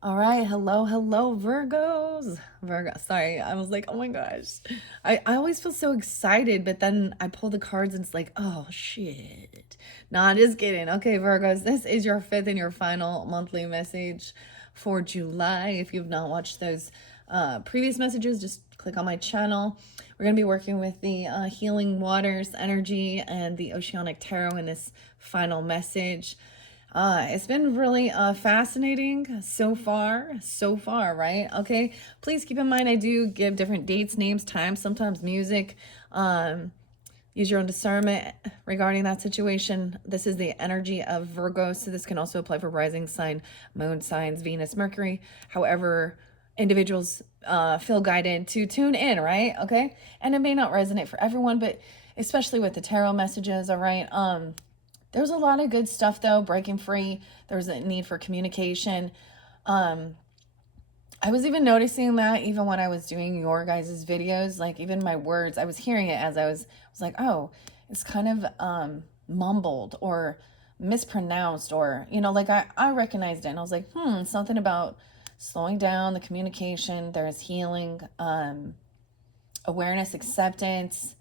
All right, hello, Virgos. Virgo, sorry, I was like, oh my gosh. I always feel so excited, but then I pull the cards and it's like, oh shit. Nah, just kidding. Okay, Virgos, this is your fifth and your final monthly message for July. If you've not watched those previous messages, just click on my channel. We're going to be working with the Healing Waters energy and the Oceanic Tarot in this final message. It's been really fascinating so far, right? Okay, please keep in mind I do give different dates, names, times, sometimes music. Use your own discernment regarding that situation. This is the energy of Virgo, so this can also apply for rising sign, moon signs, Venus, Mercury. However, individuals feel guided to tune in, right? Okay, and it may not resonate for everyone, but especially with the tarot messages, all right? There's a lot of good stuff though, breaking free. There's a need for communication. Um, I was even noticing that even when I was doing your guys' videos, like even my words, I was hearing it as I was like, oh, it's kind of mumbled or mispronounced, or like I recognized it and I was like, something about slowing down the communication. There's healing, awareness, acceptance,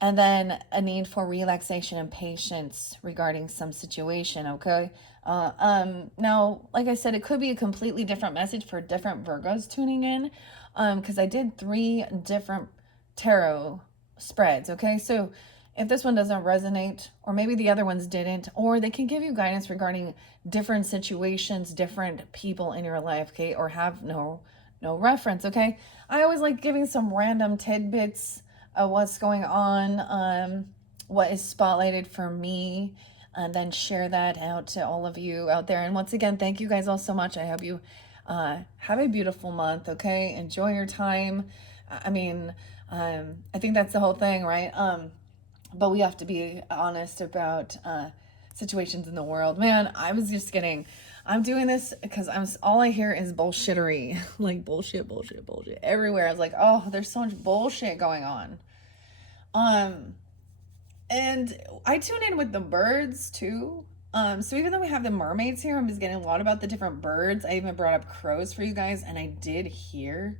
and then a need for relaxation and patience regarding some situation. Okay, now like I said, it could be a completely different message for different Virgos tuning in, because I did 3 different tarot spreads. Okay, so if this one doesn't resonate, or maybe the other ones didn't, or they can give you guidance regarding different situations, different people in your life, okay, or have no reference. Okay, I always like giving some random tidbits of what's going on, what is spotlighted for me, and then share that out to all of you out there. And once again, thank you guys all so much. I hope you have a beautiful month. Okay, enjoy your time. I mean, I think that's the whole thing, right? But we have to be honest about situations in the world. Man, I was just kidding. I'm doing this because I'm all I hear is bullshittery, like bullshit everywhere. I was like, oh, there's so much bullshit going on. Um, and I tune in with the birds too. So even though we have the mermaids here, I'm just getting a lot about the different birds. I even brought up crows for you guys, and I did hear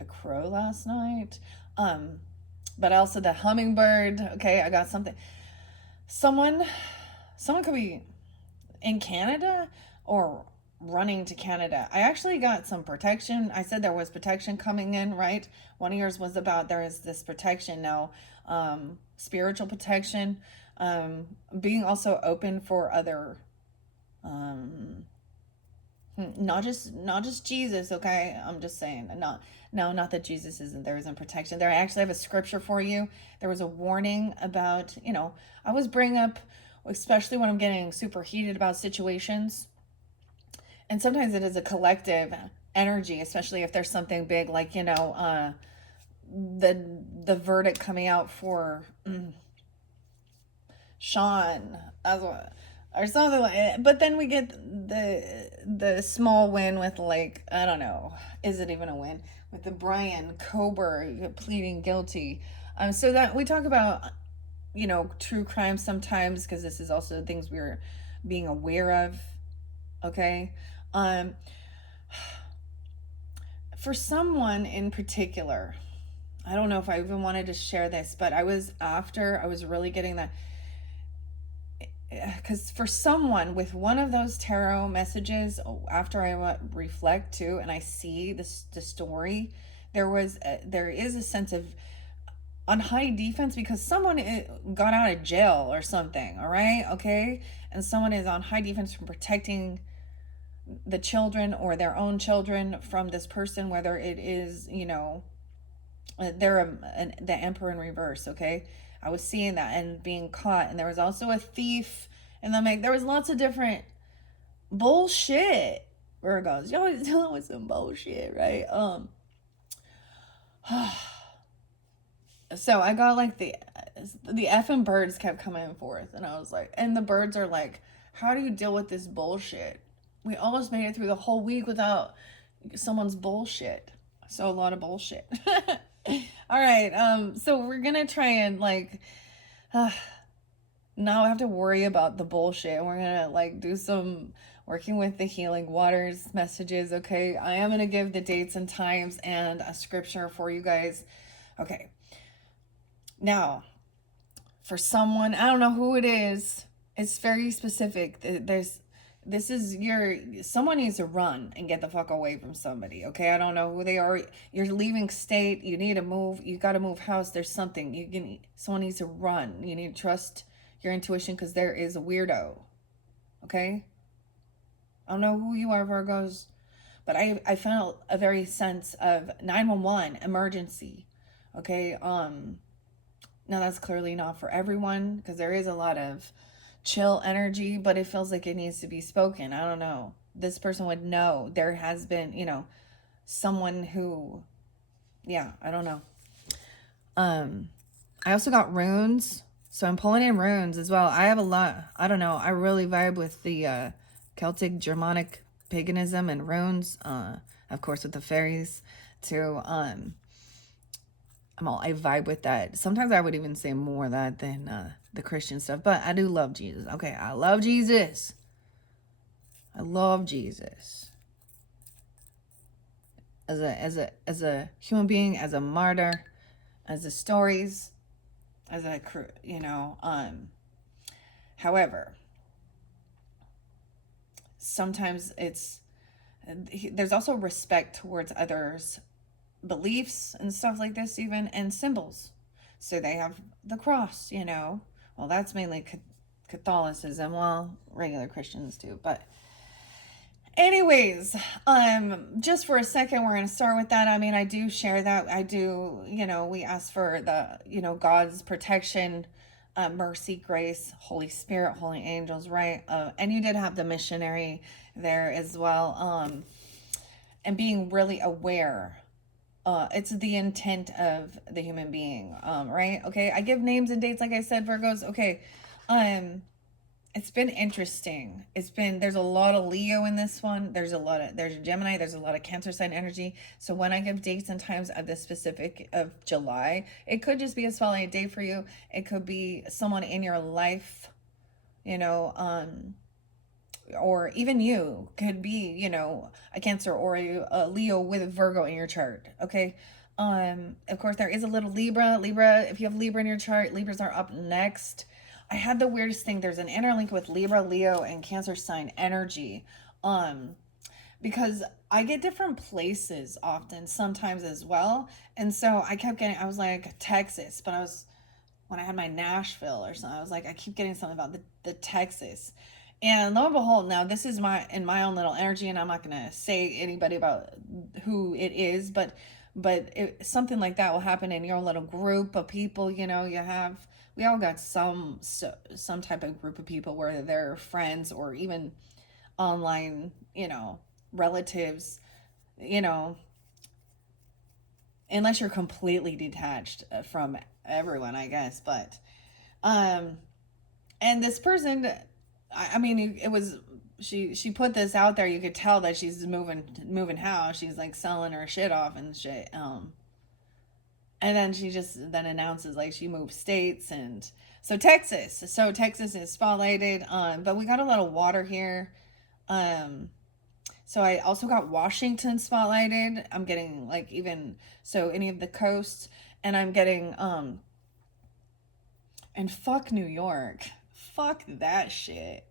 a crow last night. Um, but also the hummingbird. Okay, I got something. Someone, someone could be in Canada or running to Canada. I actually got some protection. I said there was protection coming in, right? One of yours was about there is this protection now, spiritual protection, being also open for other, um, not just Jesus, okay? I'm just saying, not no, not that Jesus isn't there isn't protection there. I actually have a scripture for you. There was a warning about, I was bringing up, especially when I'm getting super heated about situations, and sometimes it is a collective energy, especially if there's something big like the verdict coming out for Sean as well, or something like it. But then we get the small win with, like, I don't know, is it even a win, with the Brian Kober pleading guilty. So that we talk about true crime sometimes, because this is also things we're being aware of. Okay. um for someone in particular, I don't know if I even wanted to share this, but I was really getting that, because for someone with one of those tarot messages, after I reflect too and I see the story, there is a sense of on high defense, because someone got out of jail or something, all right, okay, and someone is on high defense from protecting the children or their own children from this person, whether it is, they're the emperor in reverse. Okay, I was seeing that and being caught, and there was also a thief, and then, like, there was lots of different bullshit. Virgos, you always dealing with some bullshit, right? So I got like the effing birds kept coming forth, and I was like, and the birds are like, how do you deal with this bullshit? We almost made it through the whole week without someone's bullshit. So a lot of bullshit. All right. So we're gonna try and, like, uh, not have to worry about the bullshit. We're gonna, like, do some working with the healing waters messages. Okay, I am going to give the dates and times and a scripture for you guys. Okay, now for someone, I don't know who it is, it's very specific. Someone needs to run and get the fuck away from somebody. Okay, I don't know who they are. You're leaving state, you need to move, you got to move house. There's something someone needs to run. You need to trust your intuition, because there is a weirdo. Okay, I don't know who you are, Virgos, but I felt a very sense of 911 emergency. Okay, now that's clearly not for everyone, because there is a lot of chill energy, but it feels like it needs to be spoken. I don't know. This person would know. There has been, someone who, yeah, I don't know. I also got runes, so I'm pulling in runes as well. I have a lot. I don't know. I really vibe with the Celtic, Germanic paganism and runes. Of course, with the fairies too. I vibe with that. Sometimes I would even say more of that than the Christian stuff, but I do love Jesus. Okay, I love Jesus. I love Jesus. As a human being, as a martyr, as a stories, as a however, sometimes there's also respect towards others' beliefs and stuff like this, even, and symbols. So they have the cross, well, that's mainly Catholicism, well, regular Christians too, but anyways, just for a second, we're going to start with that. I mean, I do share that. I do, we ask for the, God's protection, mercy, grace, Holy Spirit, holy angels, right? And you did have the missionary there as well. And being really aware. It's the intent of the human being, right? Okay, I give names and dates, like I said, Virgos. Okay, it's been interesting. There's a lot of Leo in this one. There's a Gemini, there's a lot of Cancer sign energy. So when I give dates and times of the specific of July, it could just be a spotlight day for you. It could be someone in your life, or even you could be, a Cancer or a Leo with a Virgo in your chart. Okay. Of course, there is a little Libra. If you have Libra in your chart, Libras are up next. I had the weirdest thing. There's an interlink with Libra, Leo, and Cancer sign energy. Because I get different places often, sometimes as well. And so I was like Texas, but when I had my Nashville or something, I was like, I keep getting something about the Texas. And lo and behold, now this is in my own little energy, and I'm not going to say anybody about who it is, but something like that will happen in your little group of people. We all got some type of group of people, where they're friends or even online, relatives, unless you're completely detached from everyone, I guess. But, and this person, I mean, it was, she put this out there. You could tell that she's moving house. She's like selling her shit off and shit. And then she just then announces like she moved states, and so Texas is spotlighted. But we got a lot of water here. So I also got Washington spotlighted. I'm getting like any of the coasts, and I'm getting and fuck New York. Fuck that shit.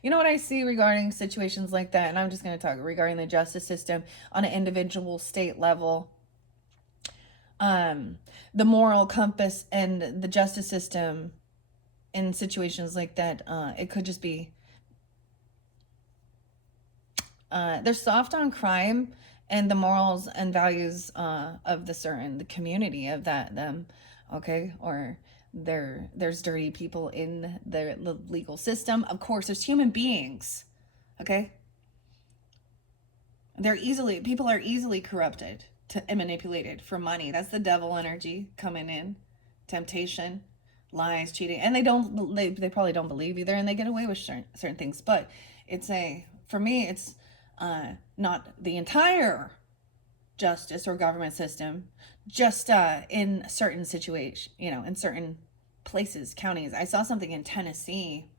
You know what I see regarding situations like that, and I'm just going to talk regarding the justice system on an individual state level. The moral compass and the justice system in situations like that, it could just be they're soft on crime and the morals and values of the community of them, okay? Or there's dirty people in the legal system. Of course, there's human beings, okay? People are easily corrupted and manipulated for money. That's the devil energy coming in. Temptation, lies, cheating. And they probably don't believe either, and they get away with certain things. But for me, it's not the entire justice or government system, just in certain situations, in certain places, counties. I saw something in Tennessee.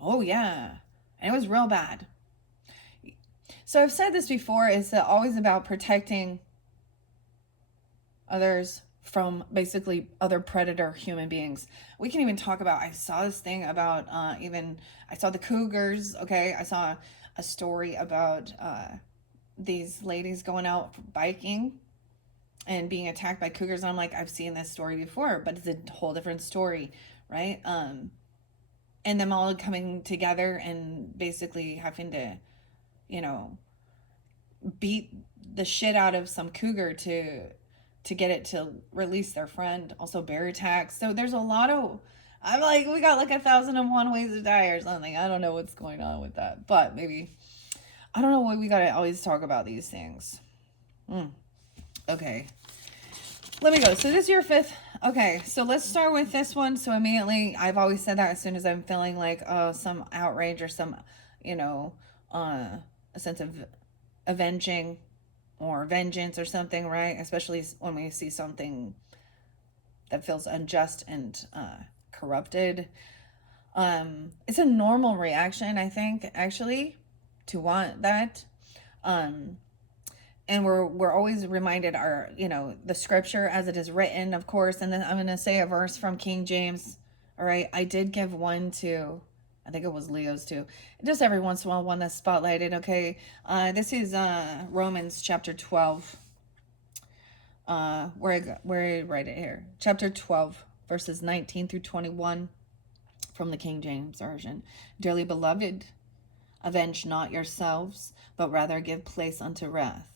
Oh yeah. And it was real bad. So I've said this before, it's always about protecting others from basically other predator human beings. We can even talk about, I saw this thing about I saw the cougars, okay? I saw a story about these ladies going out biking and being attacked by cougars. And I'm like, I've seen this story before, but it's a whole different story, right? And them all coming together and basically having to, you know, beat the shit out of some cougar to get it to release their friend. Also bear attacks. So there's a lot of, I'm like, we got like 1,001 ways to die or something. I don't know what's going on with that, but maybe, I don't know why we gotta always talk about these things. Okay, let me go. So this is your fifth. Okay, so let's start with this one. So immediately, I've always said that as soon as I'm feeling like some outrage or some, a sense of avenging or vengeance or something, right? Especially when we see something that feels unjust and corrupted. It's a normal reaction, I think, actually, to want that. And we're always reminded the scripture as it is written, of course. And then I'm going to say a verse from King James. All right. I did give one to, I think it was Leo's too. Just every once in a while, one that's spotlighted. Okay. This is Romans chapter 12. Where I write it here. Chapter 12, verses 19 through 21 from the King James Version. Dearly beloved, avenge not yourselves, but rather give place unto wrath.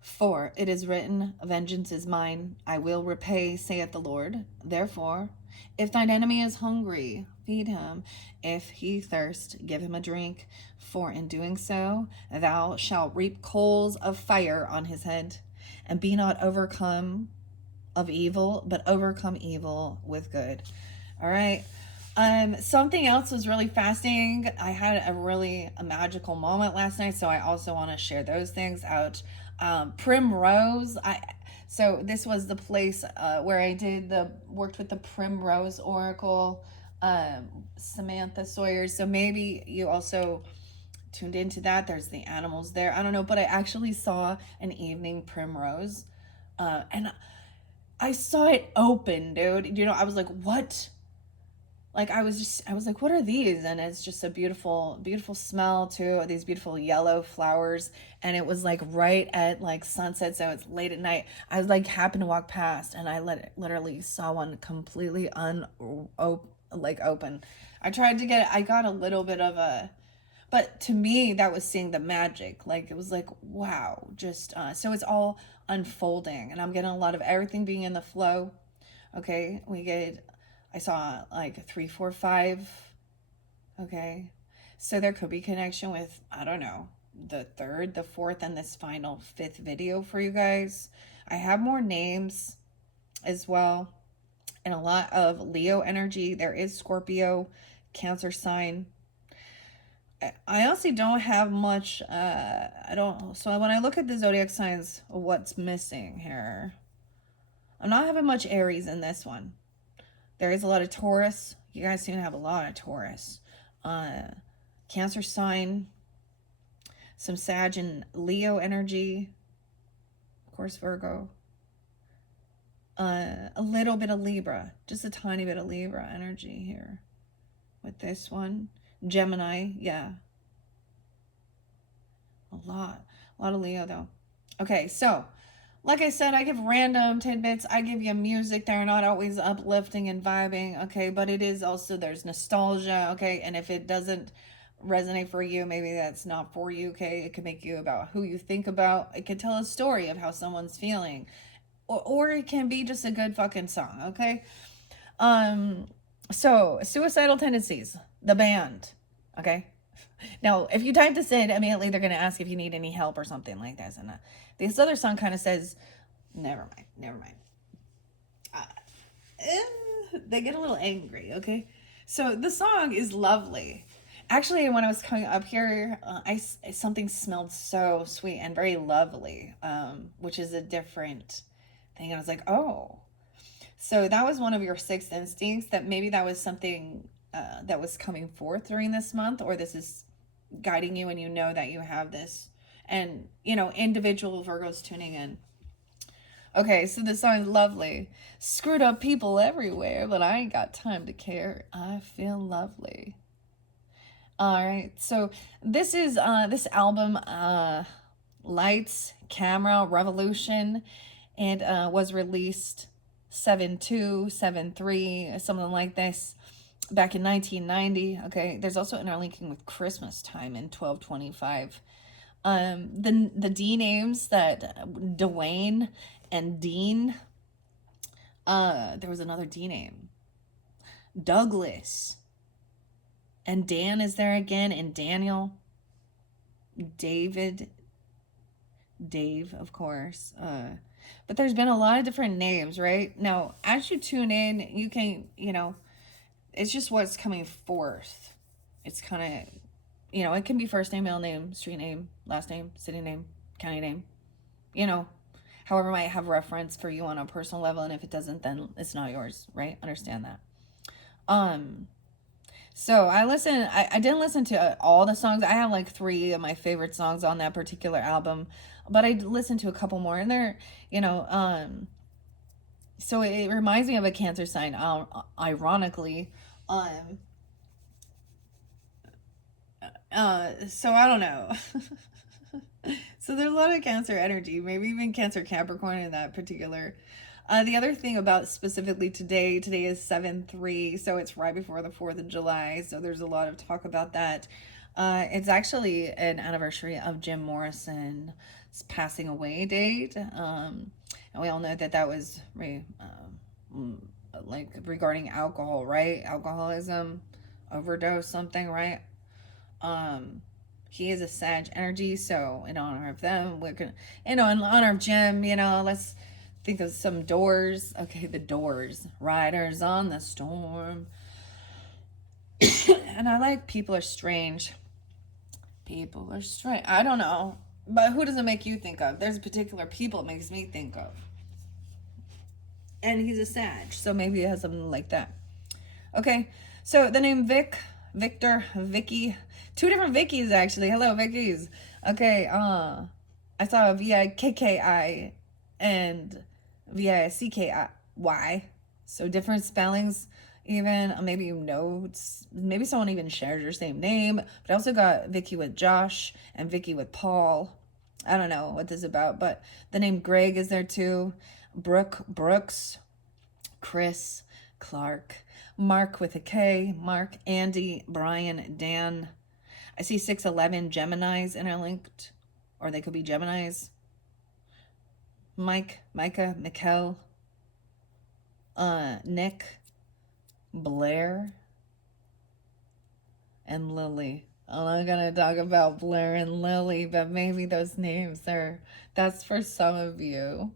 For it is written, vengeance is mine, I will repay, saith the Lord. Therefore, if thine enemy is hungry, feed him. If he thirst, give him a drink. For in doing so, thou shalt reap coals of fire on his head. And be not overcome of evil, but overcome evil with good. All right. Something else was really fascinating. I had a magical moment last night, so I also want to share those things out. Primrose. So this was the place where I worked with the Primrose Oracle, Samantha Sawyer. So maybe you also tuned into that. There's the animals there. I don't know, but I actually saw an evening primrose, and I saw it open, dude. I was like, what? Like, I was like, what are these? And it's just a beautiful, beautiful smell too. These beautiful yellow flowers. And it was like right at like sunset. So it's late at night. I was like, happened to walk past and I literally saw one completely open. I got a little bit of but to me, that was seeing the magic. Like, it was like, wow, just, so it's all unfolding and I'm getting a lot of everything being in the flow. Okay. I saw like 3, 4, 5. Okay. So there could be connection with, I don't know, the third, the fourth, and this final fifth video for you guys. I have more names as well. And a lot of Leo energy. There is Scorpio, Cancer sign. I honestly don't have much, so when I look at the zodiac signs, what's missing here? I'm not having much Aries in this one. There is a lot of Taurus. You guys seem to have a lot of Taurus. Cancer sign. Some Sag and Leo energy. Of course, Virgo. A little bit of Libra. Just a tiny bit of Libra energy here. With this one. Gemini. Yeah. A lot of Leo though. Okay, so like I said, I give random tidbits. I give you music. They're not always uplifting and vibing, okay? But it is also, there's nostalgia, okay? And if it doesn't resonate for you, maybe that's not for you, okay? It could make you about who you think about. It could tell a story of how someone's feeling. Or it can be just a good fucking song, okay? So, Suicidal Tendencies, the band, okay? Now, if you type this in, immediately they're going to ask if you need any help or something like this. And this other song kind of says, never mind. They get a little angry, okay? So the song is lovely. Actually, when I was coming up here, something smelled so sweet and very lovely, which is a different thing. And I was like, oh. So that was one of your sixth instincts, that maybe that was something that was coming forth during this month, or this is guiding you and you know that you have this. And, you know, individual Virgos tuning in. Okay, so this song is lovely. Screwed up people everywhere, but I ain't got time to care. I feel lovely. All right, so this is this album, Lights, Camera, Revolution. It was released 7/2, 7/3, something like this, back in 1990. Okay, there's also interlinking with Christmas time in 1225. The D names that Dwayne and Dean. There was another D name, Douglas, and Dan is there again, and Daniel, David, Dave, of course. But there's been a lot of different names, right? Now, as you tune in, you can, you know, it's just what's coming forth. It's kind of, you know, it can be first name, middle name, street name, last name, city name, county name, you know, however might have reference for you on a personal level. And if it doesn't, then it's not yours, right? Understand that. So I didn't listen to all the songs. I have like 3 of my favorite songs on that particular album, but I listened to a couple more, and they're, you know, so it reminds me of a Cancer sign, ironically. So I don't know. So there's a lot of Cancer energy, maybe even Cancer Capricorn in that particular. The other thing about specifically today is 7/3, so it's right before the 4th of July, so there's a lot of talk about that. It's actually an anniversary of Jim Morrison's passing away date, and we all know that was like regarding alcohol, right? Alcoholism, overdose, something, right? He is a Sag energy, so in honor of them, we're gonna, you know, in honor of Jim, you know, let's think of some Doors. Okay, the Doors, Riders on the Storm. And I like People Are Strange. People are strange. I don't know, but who does it make you think of? There's a particular people it makes me think of. And he's a Sag, so maybe it has something like that. Okay, so the name Victor, Vicky, 2 different Vickies actually. Hello, Vickies. Okay, I saw a Vikki and Vicki. So different spellings, even. Maybe you know, maybe someone even shares your same name. But I also got Vicky with Josh and Vicky with Paul. I don't know what this is about, but the name Greg is there too. Brooks, Chris, Clark, Mark with a K, Mark, Andy, Brian, Dan. I see 611 Geminis interlinked, or they could be Geminis. Mike, Micah, Mikkel, Nick, Blair, and Lily. I'm not gonna talk about Blair and Lily, but maybe those names that's for some of you.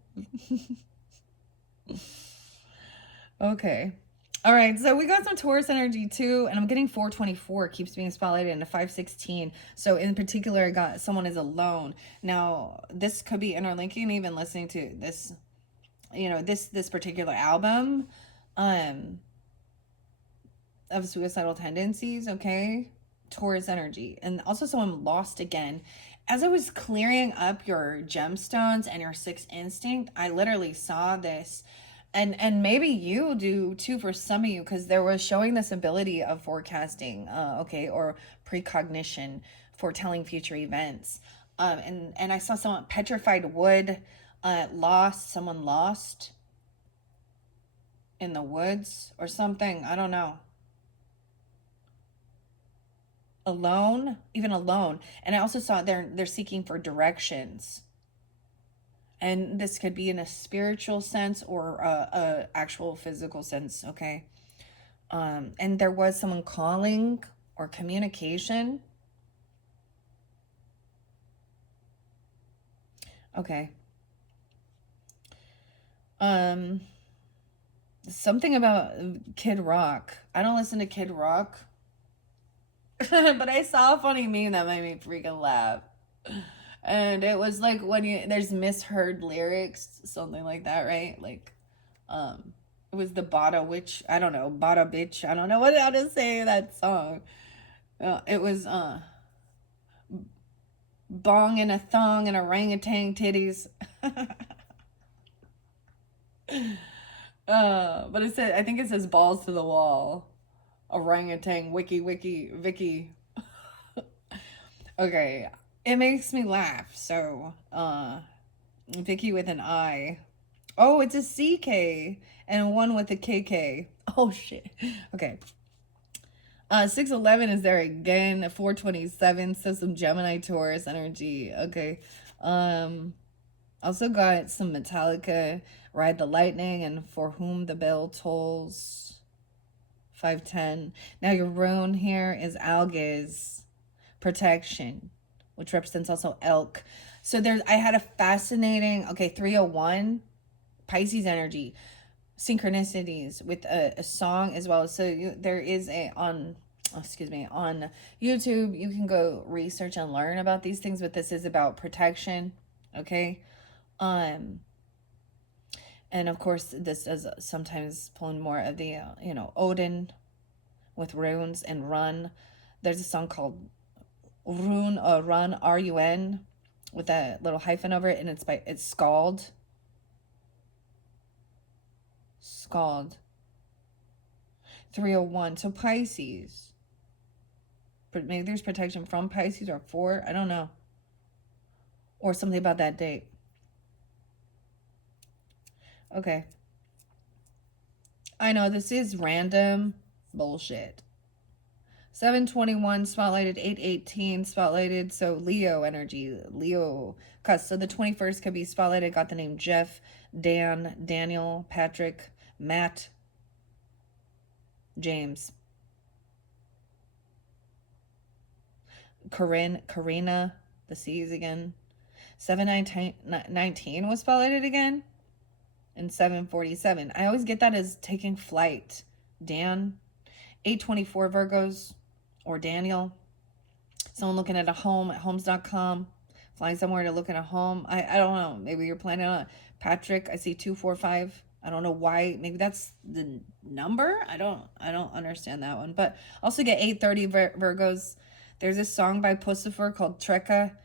Okay. All right, so we got some Taurus energy too, and I'm getting 424 keeps being spotlighted into 516. So in particular, I got someone is alone. Now, this could be interlinking, even listening to this, you know, this particular album of suicidal tendencies, okay? Taurus energy. And also someone lost again. As I was clearing up your gemstones and your 6th instinct, I literally saw this. And maybe you do too for some of you, because there was showing this ability of forecasting, okay, or precognition, foretelling future events. And I saw someone, petrified wood, someone lost in the woods or something. I don't know. Alone, even alone. And I also saw they're seeking for directions. And this could be in a spiritual sense or a actual physical sense, okay? And there was someone calling or communication. Okay. Something about Kid Rock. I don't listen to Kid Rock. But I saw a funny meme that made me freaking laugh. And it was like when there's misheard lyrics, something like that, right? Like, It was the Bada Witch. I don't know. Bada Bitch. I don't know how to say that song. It was bong and a thong and orangutan titties. But it said, I think it says balls to the wall. Orangutan wiki Vicky. Okay. It makes me laugh. So, Vicky with an I. Oh, it's a CK and one with a KK. Oh shit. Okay. 611 is there again. 427. So some Gemini Taurus energy. Okay. Also got some Metallica, Ride the Lightning, and For Whom the Bell Tolls. 510. Now your rune here is Algaze Protection, which represents also elk. So I had a fascinating, 301, Pisces energy, synchronicities with a song as well. So there is on YouTube, you can go research and learn about these things, but this is about protection. Okay. And of course this does sometimes pull in more of the Odin with runes and run. There's a song called Run, RUN, with a little hyphen over it, and it's Scald. 301. So Pisces. But maybe there's protection from Pisces or for, I don't know. Or something about that date. Okay. I know this is random bullshit. 721 spotlighted, 818 spotlighted. So Leo energy, Leo cusp. So the 21st could be spotlighted. Got the name Jeff, Dan, Daniel, Patrick, Matt, James, Karina, the C's again. 719 was spotlighted again. And 747. I always get that as taking flight. Dan. 824 Virgos. Or Daniel. Someone looking at a home at homes.com. Flying somewhere to look at a home. I don't know. Maybe you're planning on it. Patrick, I see 245. I don't know why. Maybe that's the number. I don't understand that one. But also get 830 Virgos. There's a song by Pussifer called Trekka.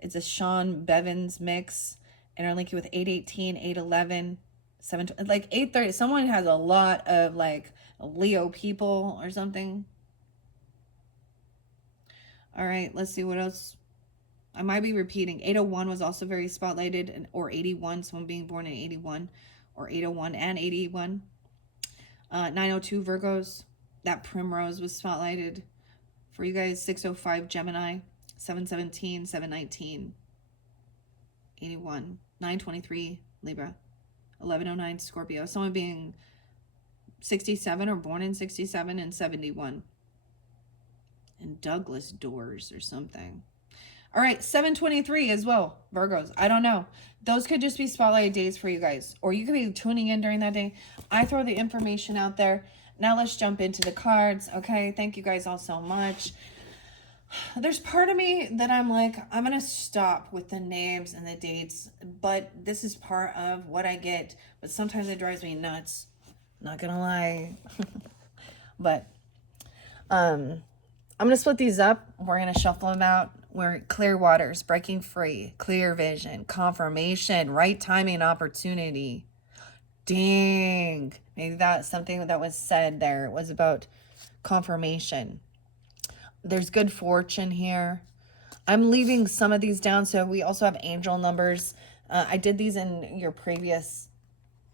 It's a Sean Bevins mix. Interlinking with 818, 811, 720, like 830. Someone has a lot of like Leo people or something. All right, let's see what else. I might be repeating. 801 was also very spotlighted, or 81, someone being born in 81, or 801 and 81. 902 Virgos, that Primrose was spotlighted for you guys. 605 Gemini, 717, 719, 81, 923 Libra, 1109 Scorpio, someone being 67 or born in 67 and 71. And Douglas Doors or something. All right, 723 as well, Virgos. I don't know. Those could just be spotlight days for you guys. Or you could be tuning in during that day. I throw the information out there. Now let's jump into the cards. Okay, thank you guys all so much. There's part of me that I'm like, I'm going to stop with the names and the dates. But this is part of what I get. But sometimes it drives me nuts. Not going to lie. But, I'm going to split these up. We're going to shuffle them out. We're clear waters, breaking free, clear vision, confirmation, right timing, opportunity. Dang. Maybe that's something that was said there. It was about confirmation. There's good fortune here. I'm leaving some of these down. So we also have angel numbers. I did these in your previous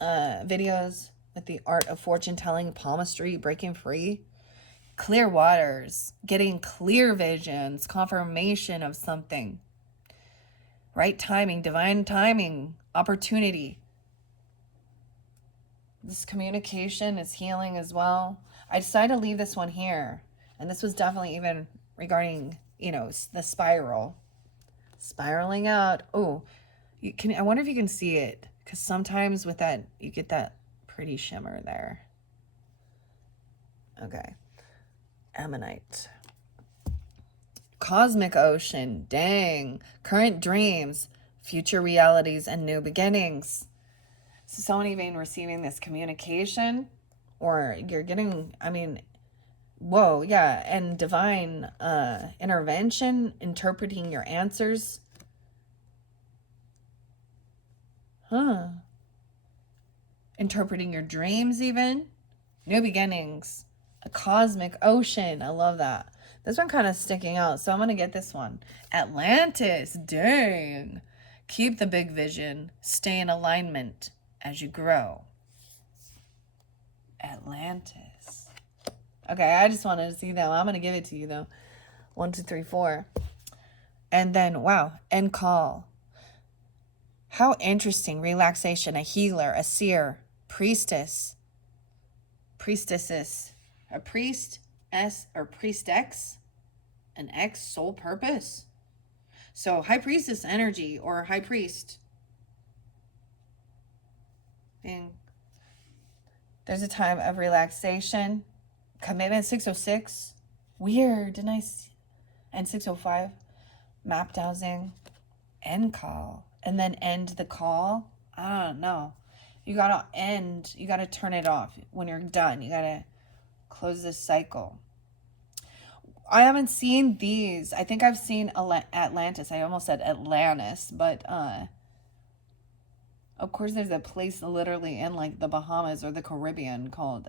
videos with the art of fortune telling, palmistry, breaking free. Clear waters, getting clear visions, confirmation of something. Right timing, divine timing, opportunity. This communication is healing as well. I decided to leave this one here. And this was definitely even regarding, the spiral. Spiraling out. Oh, I wonder if you can see it. Because sometimes with that, you get that pretty shimmer there. Okay. Ammonite. Cosmic ocean. Dang. Current dreams, future realities, and new beginnings. So someone even receiving this communication, or you're getting, I mean, whoa, yeah, and divine intervention, interpreting your answers. Huh. Interpreting your dreams, even. New beginnings. A cosmic ocean. I love that. This one kind of sticking out, so I'm going to get this one. Atlantis. Dang. Keep the big vision. Stay in alignment as you grow. Atlantis. Okay, I just wanted to see that. I'm going to give it to you, though. 1, 2, 3, 4. And then, wow, end call. How interesting. Relaxation. A healer. A seer. Priestess. Priestesses. A priestess or priestess. An X, sole purpose. So high priestess energy or high priest. And there's a time of relaxation. Commitment. 606. Weird. Didn't I see? And 605. Map dowsing. End call. And then end the call. I don't know. You gotta end. You gotta turn it off when you're done. You gotta close this cycle. I haven't seen these. I think I've seen Atlantis. I almost said Atlantis, but of course there's a place literally in like the Bahamas or the Caribbean called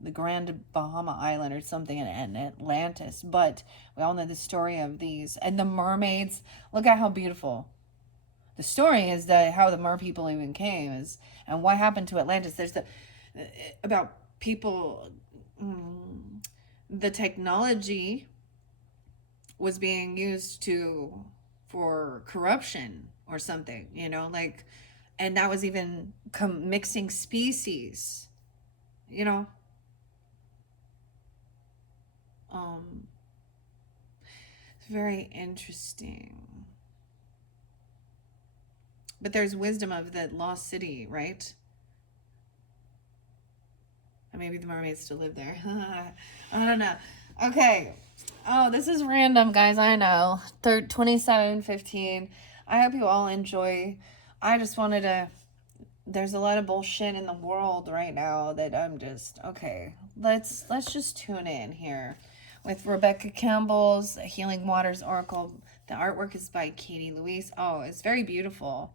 the Grand Bahama Island or something in Atlantis. But we all know the story of these. And the mermaids, look at how beautiful. The story is that how the mer people even came is, and what happened to Atlantis. There's the about people, the technology was being used for corruption or something, you know, like, and that was even mixing species, you know. It's very interesting. But there's wisdom of the lost city, right? Or maybe the mermaids still live there. I don't know. Okay. Oh, this is random, guys. I know. 27:15. I hope you all enjoy. I just wanted to. There's a lot of bullshit in the world right now that I'm just okay. Let's just tune in here with Rebecca Campbell's Healing Waters Oracle. The artwork is by Katie Louise. Oh, it's very beautiful.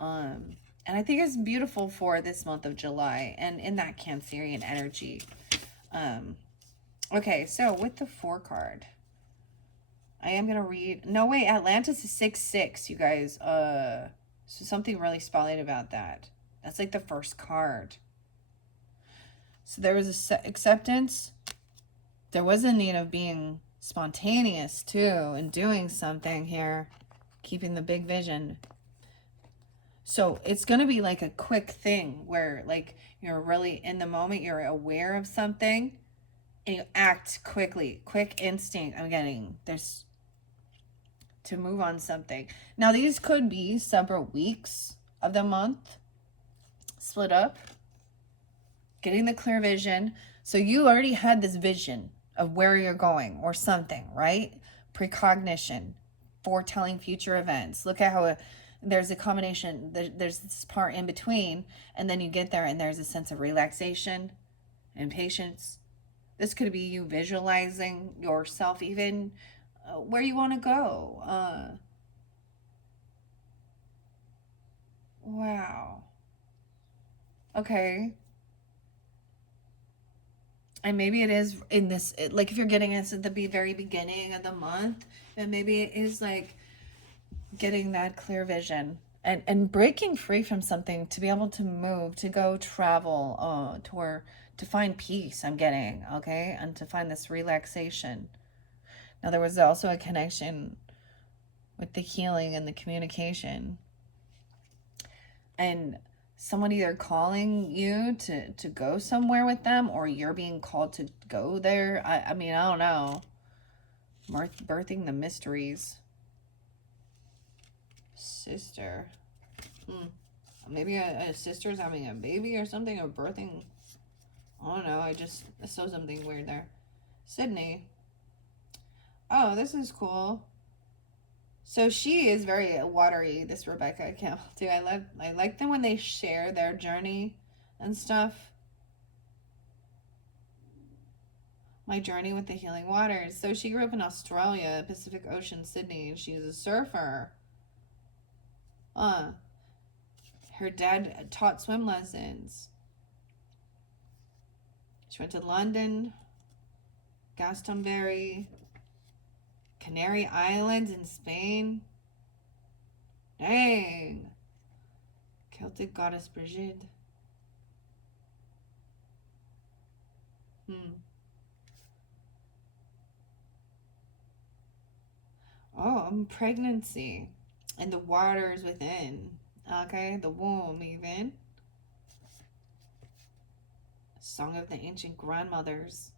And I think it's beautiful for this month of July and in that Cancerian energy. Okay, so with the 4 card, I am gonna read. No, wait, Atlantis is 6/6, you guys. So something really spotlight about that. That's like the first card. So there was acceptance. There was a need of being spontaneous too and doing something here, keeping the big vision. So it's going to be like a quick thing where like you're really in the moment, you're aware of something and you act quickly, quick instinct. I'm getting there's to move on something. Now these could be several weeks of the month split up, getting the clear vision. So you already had this vision of where you're going or something, right? Precognition, foretelling future events. Look at how there's a combination. There's this part in between, and then you get there and there's a sense of relaxation and patience. This could be you visualizing yourself even where you want to go. Wow. Okay. And maybe it is in this, like if you're getting this at the very beginning of the month, then maybe it is like getting that clear vision and breaking free from something to be able to move, to go travel, to find peace. I'm getting, okay, and to find this relaxation. Now there was also a connection with the healing and the communication, and someone either calling you to go somewhere with them, or you're being called to go there. I mean, I don't know. Birthing the mysteries. Sister. Maybe a sister's having a baby or something, or birthing. I don't know. I saw something weird there. Sydney. Oh, this is cool. So she is very watery, this Rebecca Campbell too. I like them when they share their journey and stuff. My journey with the healing waters. So she grew up in Australia, Pacific Ocean, Sydney, and she's a surfer. Her dad taught swim lessons. She went to London, Glastonbury, Canary Islands in Spain. Dang. Celtic goddess Brigitte. Oh, pregnancy and the waters within. Okay, the womb even. Song of the ancient grandmothers.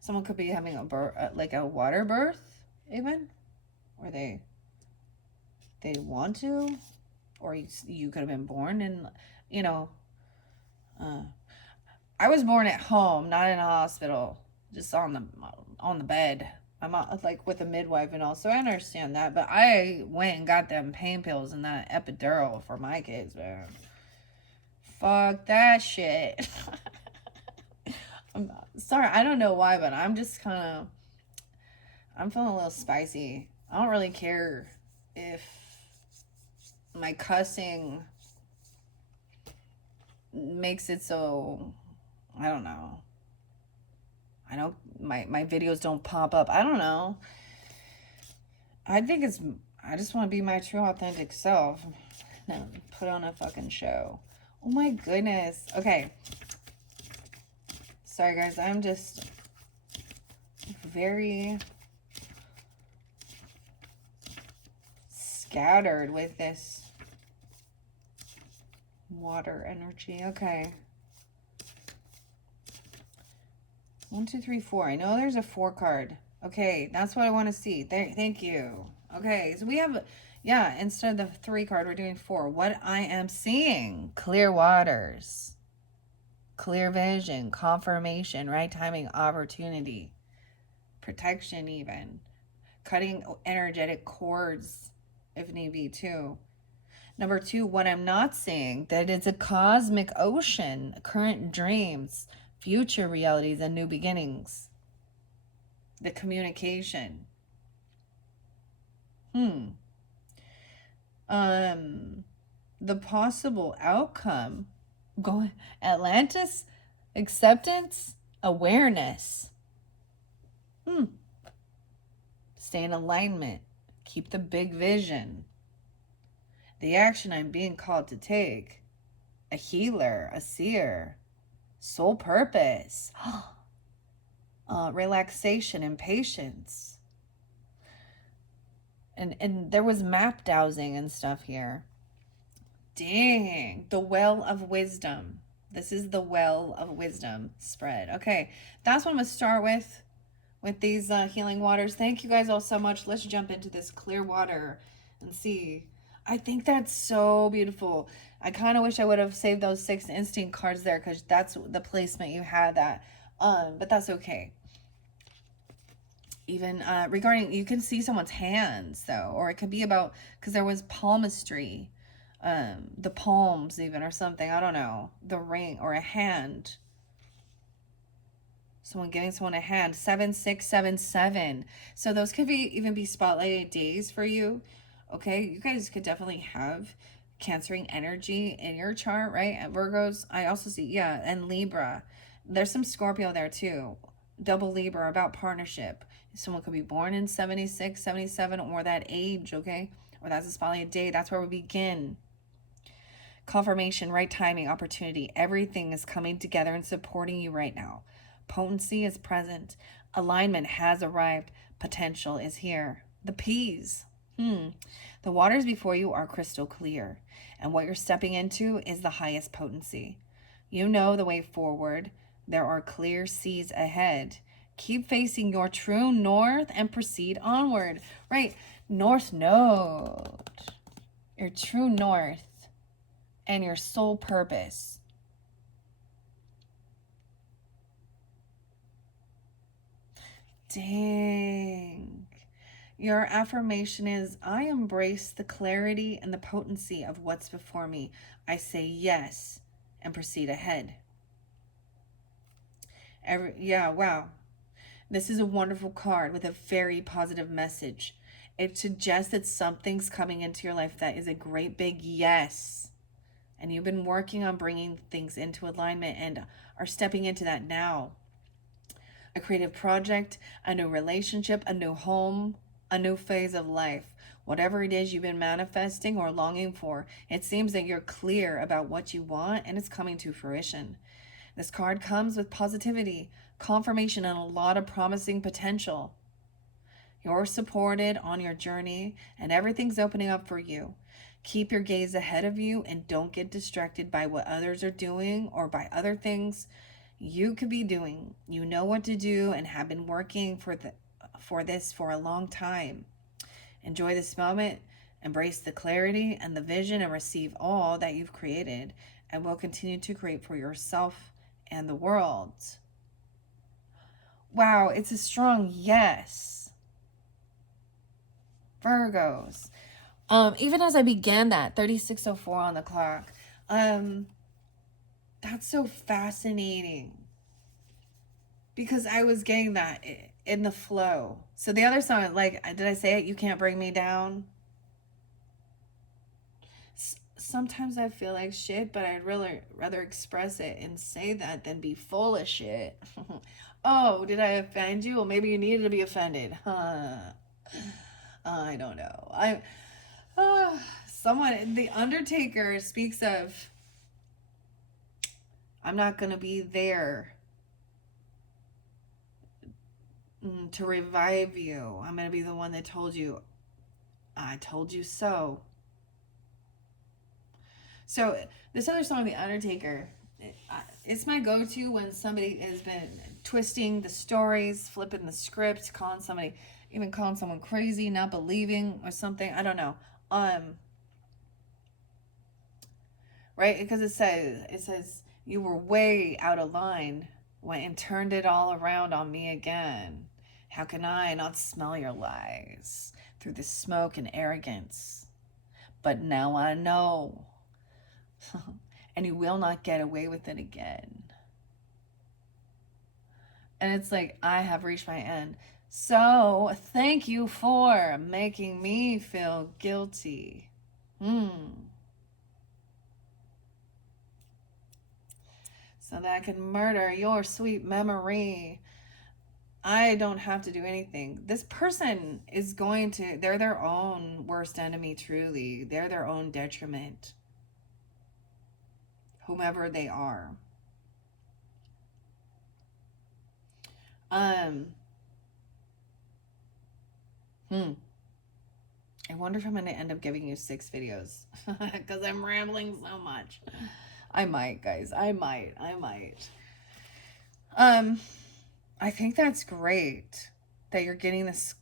Someone could be having a birth, like a water birth, even, or they want to, or you could have been born in, you know. I was born at home, not in a hospital, just on the bed. I'm like with a midwife and all, so I understand that. But I went and got them pain pills and that epidural for my kids, man. Fuck that shit. I'm sorry, I don't know why, but I'm just I'm feeling a little spicy. I don't really care if my cussing makes it so, I don't know. My videos don't pop up. I don't know. I just want to be my true authentic self. No, put on a fucking show. Oh my goodness. Okay. Sorry guys, I'm just very scattered with this water energy. Okay. 1, 2, 3, 4. I know there's a 4 card. Okay, that's what I want to see. There, thank you. Okay, so we have, yeah, instead of the 3 card, we're doing 4. What I am seeing: clear waters, clear vision, confirmation, right timing, opportunity, protection, even cutting energetic cords if need be too. Number 2, what I'm not seeing, that it's a cosmic ocean, current dreams, future realities, and new beginnings. The communication. The possible outcome. Going Atlantis, acceptance, awareness. Stay in alignment. Keep the big vision. The action I'm being called to take. A healer, a seer, soul purpose, relaxation and patience. And there was map dowsing and stuff here. Dang, the well of wisdom. This is the well of wisdom spread. Okay, that's what I'm going to start with these healing waters. Thank you guys all so much. Let's jump into this clear water and see. I think that's so beautiful. I kind of wish I would have saved those 6 instinct cards there, because that's the placement you had that. But that's okay. Even regarding, you can see someone's hands though, or it could be about, because there was palmistry, the palms even, or something. I don't know, the ring or a hand. Someone giving someone a hand. 7, 6, 7, 7. So those could even be spotlighted days for you. Okay, you guys could definitely have cancering energy in your chart, right? And Virgos, I also see, yeah, and Libra. There's some Scorpio there too. Double Libra, about partnership. Someone could be born in 76, 77, or that age, okay? Or that's a spotlighted day. That's where we begin. Confirmation, right timing, opportunity. Everything is coming together and supporting you right now. Potency is present. Alignment has arrived. Potential is here. The P's. The waters before you are crystal clear, and what you're stepping into is the highest potency. You know the way forward. There are clear seas ahead. Keep facing your true north and proceed onward. Right, North Node. Your true north and your soul purpose. Dang. Your affirmation is, I embrace the clarity and the potency of what's before me. I say yes and proceed ahead. Yeah, wow. This is a wonderful card with a very positive message. It suggests that something's coming into your life that is a great big yes. And you've been working on bringing things into alignment and are stepping into that now. A creative project, a new relationship, a new home, a new phase of life. Whatever it is you've been manifesting or longing for, it seems that you're clear about what you want and it's coming to fruition. This card comes with positivity, confirmation, and a lot of promising potential. You're supported on your journey and everything's opening up for you. Keep your gaze ahead of you and don't get distracted by what others are doing or by other things you could be doing. You know what to do and have been working for this for a long time. Enjoy this moment, embrace the clarity and the vision, and receive all that you've created and will continue to create for yourself and the world. Wow, it's a strong yes. Virgos. Even as I began that, 36:04 on the clock, that's so fascinating because I was getting that in the flow. So the other song, like, did I say it? You can't bring me down. Sometimes I feel like shit, but I'd really rather express it and say that than be full of shit. Oh, did I offend you? Well, maybe you needed to be offended. I don't know. Someone, the Undertaker speaks of, I'm not going to be there to revive you. I'm going to be the one that told you, I told you so. So this other song, The Undertaker, it's my go-to when somebody has been twisting the stories, flipping the script, even calling someone crazy, not believing or something. I don't know. Right? Because it says you were way out of line and turned it all around on me again. How can I not smell your lies through the smoke and arrogance? But now I know. And you will not get away with it again. And it's like, I have reached my end. So thank you for making me feel guilty. So that I can murder your sweet memory. I don't have to do anything. This person is they're their own worst enemy, truly. They're their own detriment. Whomever they are. I wonder if I'm going to end up giving you 6 videos. Because I'm rambling so much. I might, guys. I might. I think that's great that you're getting this.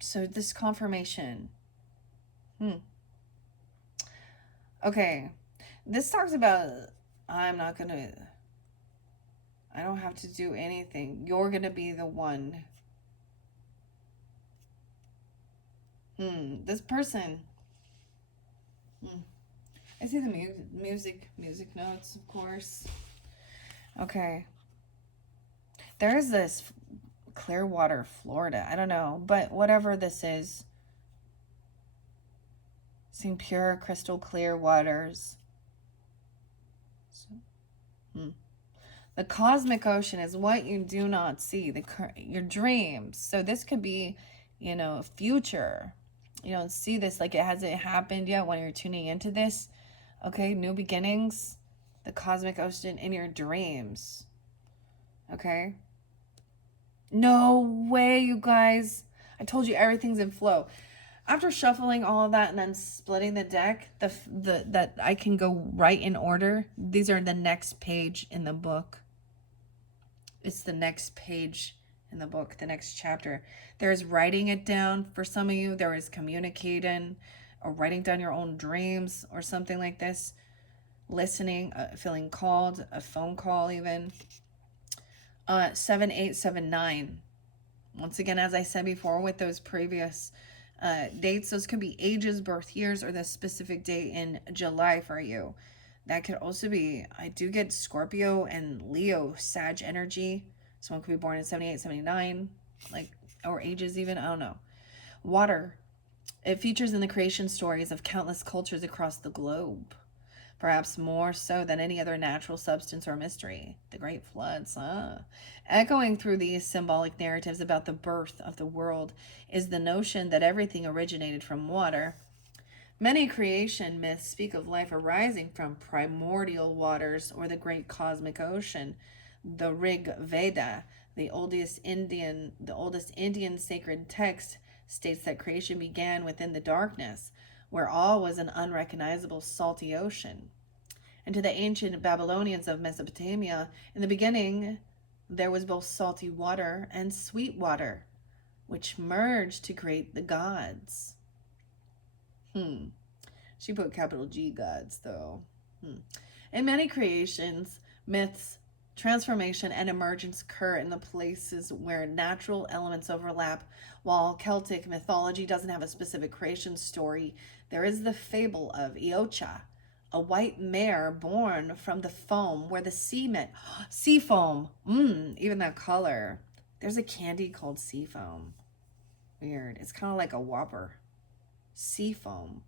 So this confirmation. Okay. This talks about I don't have to do anything. You're going to be the one. This person. I see the music notes, of course. Okay. There's this Clearwater, Florida. I don't know, but whatever this is. Seeing pure, crystal clear waters. The cosmic ocean is what you do not see, your dreams. So this could be, future. You don't see this, like it hasn't happened yet when you're tuning into this. Okay, new beginnings, the cosmic ocean in your dreams. Okay? No way, you guys. I told you everything's in flow. After shuffling all of that and then splitting the deck, that I can go right in order. These are the next page in the book. It's the next page in the book, the next chapter. There is writing it down for some of you. There is communicating or writing down your own dreams or something like this. Listening, feeling called, a phone call even. 7879. Once again, as I said before, with those previous dates, those could be ages, birth years, or the specific date in July for you. That could also be, I do get Scorpio and Leo, Sag energy. Someone could be born in 78, 79, like, or ages even, I don't know. Water. It features in the creation stories of countless cultures across the globe, perhaps more so than any other natural substance or mystery. The Great Floods. Echoing through these symbolic narratives about the birth of the world is the notion that everything originated from water. Many creation myths speak of life arising from primordial waters or the great cosmic ocean. The Rig Veda, the oldest Indian sacred text, states that creation began within the darkness, where all was an unrecognizable salty ocean. And to the ancient Babylonians of Mesopotamia, in the beginning there was both salty water and sweet water, which merged to create the gods. She put capital G gods, though. In many creations, myths, transformation and emergence occur in the places where natural elements overlap. While Celtic mythology doesn't have a specific creation story, there is the fable of Iocha, a white mare born from the foam where the sea met. Sea foam. Even that color. There's a candy called sea foam. Weird. It's kind of like a Whopper. Sea foam.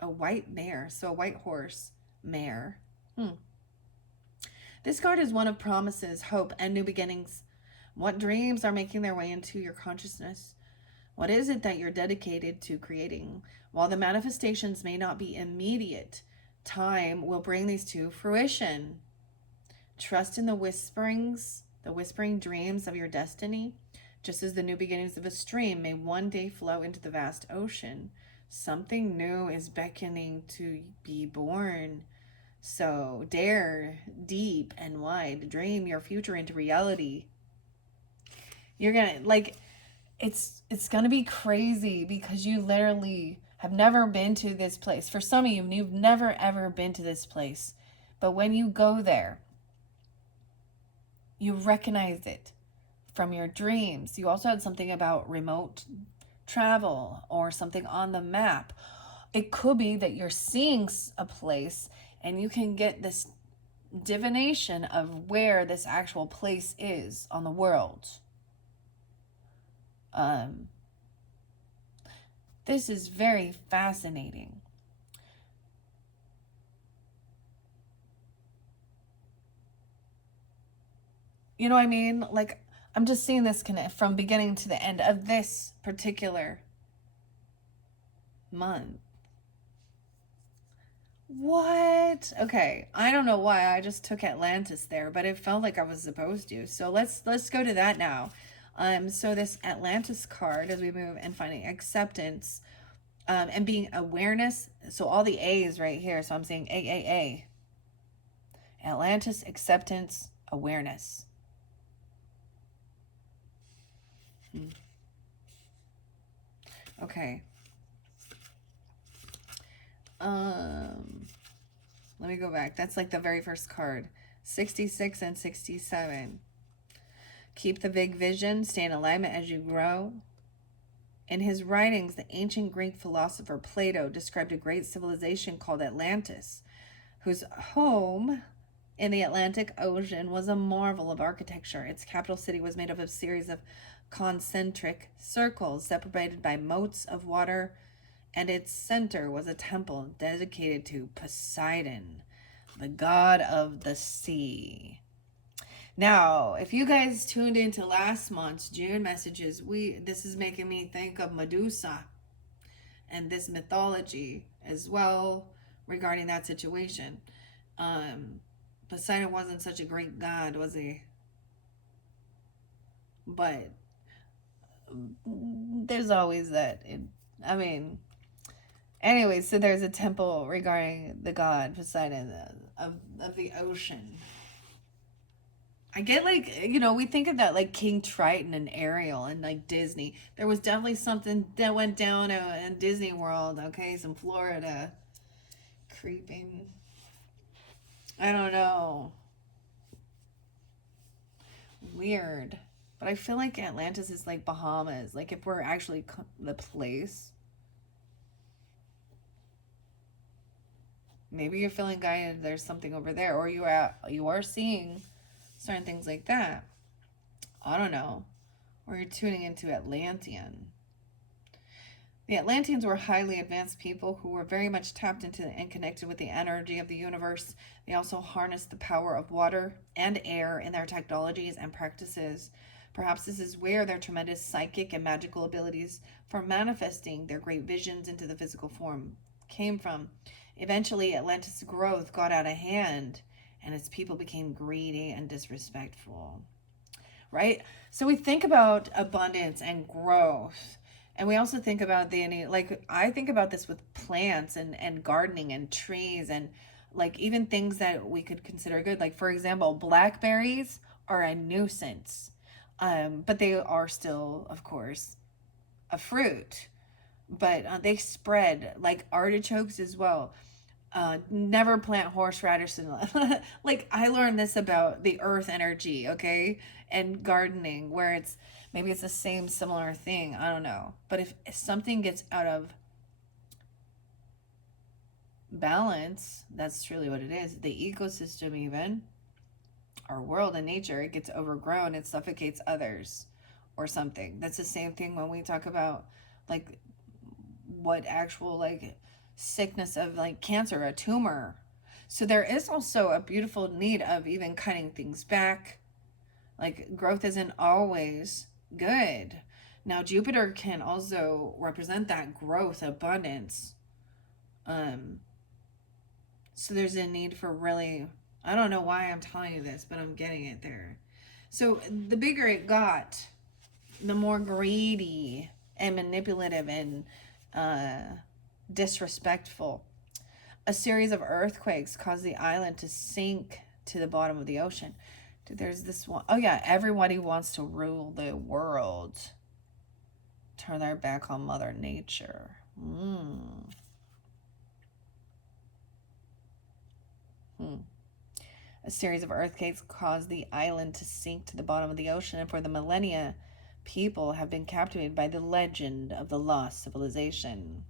A white mare. So a white horse mare. This card is one of promises, hope, and new beginnings. What dreams are making their way into your consciousness? What is it that you're dedicated to creating? While the manifestations may not be immediate, time will bring these to fruition. Trust in the whispering dreams of your destiny, just as the new beginnings of a stream may one day flow into the vast ocean. Something new is beckoning to be born. So dare deep and wide, dream your future into reality. You're gonna, like, it's gonna be crazy because you literally have never been to this place. For some of you, you've never ever been to this place. But when you go there, you recognize it from your dreams. You also had something about remote travel or something on the map. It could be that you're seeing a place and you can get this divination of where this actual place is on the world. This is very fascinating. You know what I mean? Like, I'm just seeing this connect from beginning to the end of this particular month. What? Okay, I don't know why I just took Atlantis there, but it felt like I was supposed to. So let's go to that now. So this Atlantis card, as we move and finding acceptance, and being awareness. So all the A's right here. So I'm saying AAA. Atlantis, acceptance, awareness. Okay. Let me go back. That's like the very first card. 66 and 67. Keep the big vision. Stay in alignment as you grow. In his writings, the ancient Greek philosopher Plato described a great civilization called Atlantis, whose home in the Atlantic Ocean was a marvel of architecture. Its capital city was made up of a series of concentric circles separated by moats of water, and its center was a temple dedicated to Poseidon, the god of the sea. Now, if you guys tuned into last month's June messages, this is making me think of Medusa and this mythology as well regarding that situation. Poseidon wasn't such a great god, was he? But there's always that. Anyway, so there's a temple regarding the god Poseidon of the ocean. I get, like, we think of that like King Triton and Ariel and like Disney. There was definitely something that went down in Disney World, okay? Some Florida creeping. I don't know. Weird. But I feel like Atlantis is like Bahamas. Like if we're actually the place, maybe you're feeling guided. There's something over there, or you are seeing certain things like that. I don't know. Or you're tuning into Atlantean. The Atlanteans were highly advanced people who were very much tapped into and connected with the energy of the universe. They also harnessed the power of water and air in their technologies and practices. Perhaps this is where their tremendous psychic and magical abilities for manifesting their great visions into the physical form came from. Eventually, Atlantis' growth got out of hand, and its people became greedy and disrespectful. Right? So we think about abundance and growth. And we also think about like I think about this with plants and gardening and trees and like even things that we could consider good. Like for example, blackberries are a nuisance. But they are still, of course, a fruit. But they spread like artichokes as well. Never plant horseradish. Like I learned this about the earth energy, okay, and gardening, where maybe it's the same similar thing. I don't know, but if something gets out of balance, that's truly what it is. The ecosystem, even our world and nature, it gets overgrown. It suffocates others, or something. That's the same thing when we talk about like what actual like sickness of like cancer, a tumor. So there is also a beautiful need of even cutting things back. Like growth isn't always good. Now Jupiter can also represent that growth, abundance. So there's a need for really, I don't know why I'm telling you this, but I'm getting it there. So the bigger it got, the more greedy and manipulative and disrespectful. A series of earthquakes caused the island to sink to the bottom of the ocean. Dude, there's this one. Oh yeah, everybody wants to rule the world. Turn their back on Mother Nature. A series of earthquakes caused the island to sink to the bottom of the ocean, and for the millennia, people have been captivated by the legend of the lost civilization.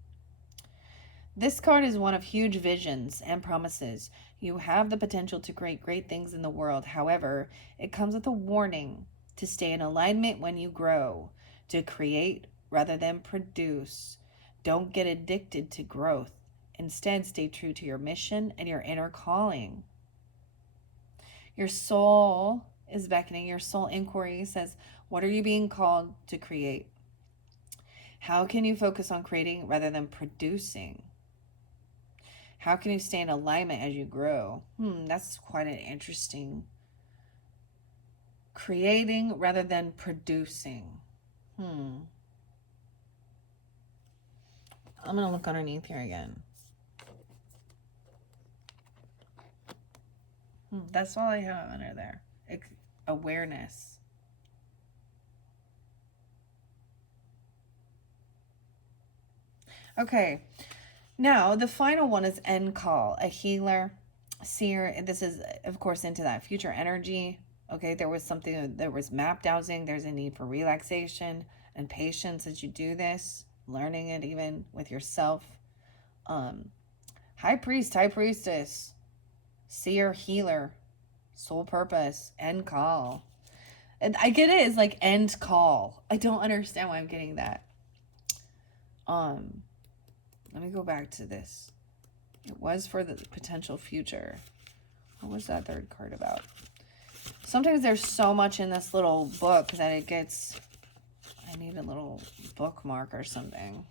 This card is one of huge visions and promises. You have the potential to create great things in the world. However, it comes with a warning to stay in alignment when you grow, to create rather than produce. Don't get addicted to growth. Instead, stay true to your mission and your inner calling. Your soul is beckoning. Your soul inquiry says, what are you being called to create? How can you focus on creating rather than producing? How can you stay in alignment as you grow? That's quite an interesting. Creating rather than producing. I'm going to look underneath here again. That's all I have under there. Awareness. Okay. Now, the final one is end call, a healer, seer. This is, of course, into that future energy. Okay, there was map dowsing. There's a need for relaxation and patience as you do this, learning it even with yourself. High priest, high priestess, seer, healer, soul purpose, end call. And I get it, it's like end call. I don't understand why I'm getting that. Let me go back to this. It was for the potential future. What was that third card about? Sometimes there's so much in this little book that it gets... I need a little bookmark or something.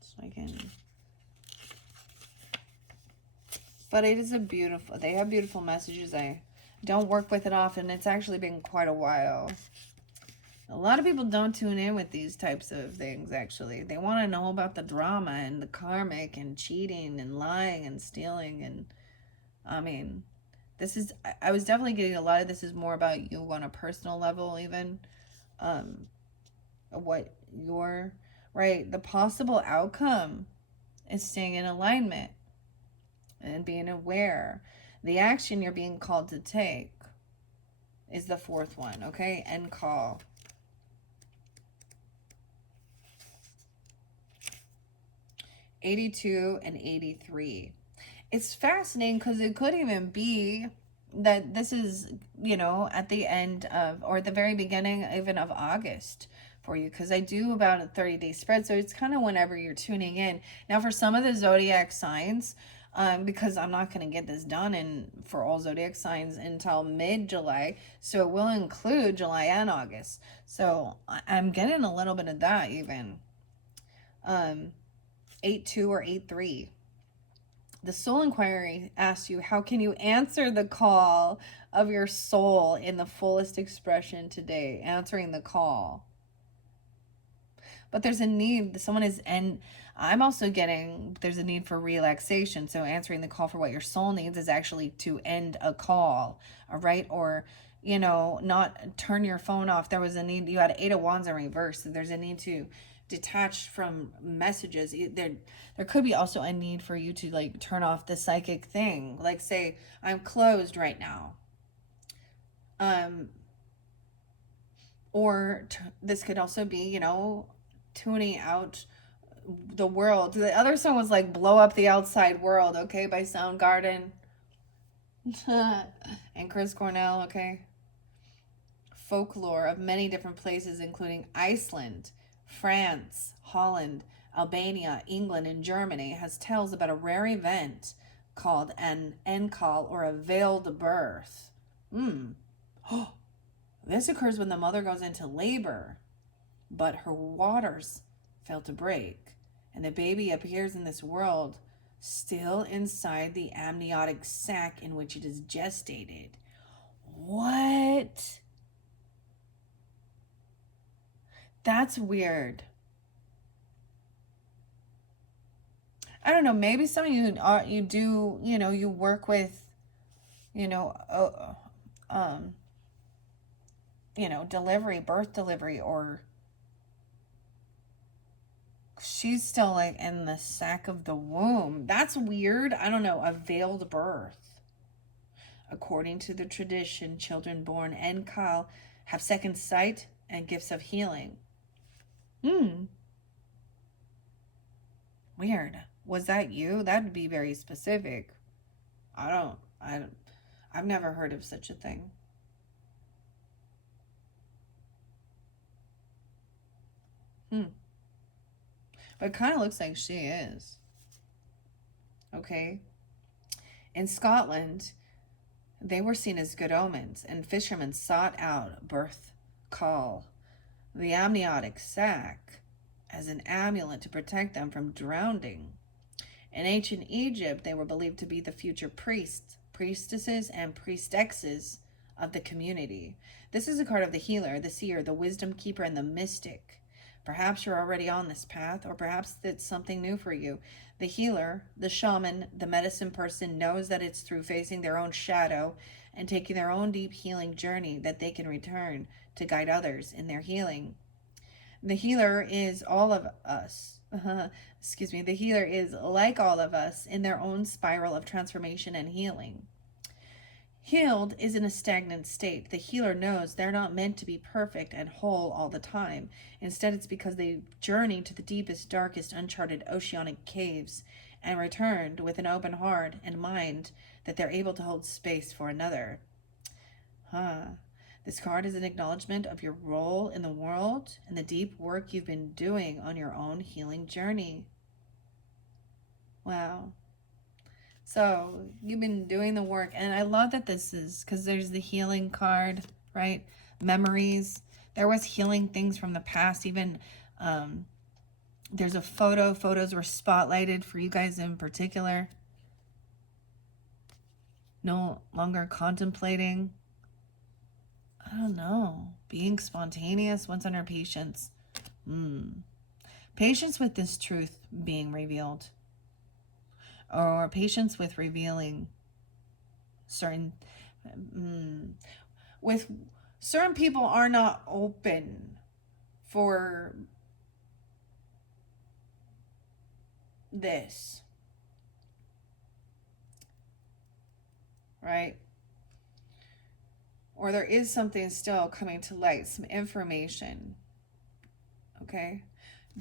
So I can... But it is a beautiful... They have beautiful messages. I don't work with it often. It's actually been quite a while. A lot of people don't tune in with these types of things, actually. They want to know about the drama and the karmic and cheating and lying and stealing. And, I mean, this is... I was definitely getting a lot of this is more about you on a personal level, even. What your... Right, the possible outcome is staying in alignment and being aware. The action you're being called to take is the fourth one, okay? End call. $82 and $83. It's fascinating because it could even be that this is, you know, at the end of, or the very beginning even of August for you, because I do about a 30-day spread, so it's kind of whenever you're tuning in. Now, for some of the zodiac signs, because I'm not going to get this done for all zodiac signs until mid-July, so it will include July and August. So I'm getting a little bit of that even. 8-2 or 8-3. The soul inquiry asks you, how can you answer the call of your soul in the fullest expression today? Answering the call. But there's a need, and I'm also getting, there's a need for relaxation. So answering the call for what your soul needs is actually to end a call, all right? Or, you know, not turn your phone off. There was a need, you had 8 of Wands in reverse. So there's a need to detach from messages. There could be also a need for you to like turn off the psychic thing. Like say, I'm closed right now. Or this could also be, you know, tuning out the world. The other song was like Blow Up the Outside World, okay, by Soundgarden. And Chris Cornell, okay. Folklore of many different places, including Iceland, France, Holland, Albania, England, and Germany, has tales about a rare event called an encall or a veiled birth. This occurs when the mother goes into labor, but her waters fail to break, and the baby appears in this world still inside the amniotic sac in which it is gestated. What? That's weird. I don't know. Maybe some of you are, you do, you know, you work with, you know, delivery, birth delivery, or she's still like in the sac of the womb. That's weird. I don't know. A veiled birth. According to the tradition, children born enkal have second sight and gifts of healing. Weird. Was that you? That'd be very specific. I've never heard of such a thing. But it kind of looks like she is. Okay. In Scotland, they were seen as good omens, and fishermen sought out birth call, the amniotic sac, as an amulet to protect them from drowning. In ancient Egypt, they were believed to be the future priests, priestesses, and priestesses of the community. This is a card of the healer, the seer, the wisdom keeper, and the mystic. Perhaps you're already on this path, or perhaps it's something new for you. The healer, the shaman, the medicine person knows that it's through facing their own shadow and taking their own deep healing journey that they can return to guide others in their healing. The healer is all of us. The healer is like all of us in their own spiral of transformation and healing. Healed is in a stagnant state. The healer knows they're not meant to be perfect and whole all the time. Instead, it's because they journeyed to the deepest, darkest, uncharted oceanic caves and returned with an open heart and mind that they're able to hold space for another. This card is an acknowledgement of your role in the world and the deep work you've been doing on your own healing journey. Wow. So you've been doing the work, and I love that this is, because there's the healing card, right? Memories. There was healing things from the past. Even there's a photos were spotlighted for you guys in particular. No longer contemplating. I don't know. Being spontaneous, once under patience. Patience with this truth being revealed. Or patience with revealing certain with certain people are not open for this, right? or there is something still coming to light, some information. Okay.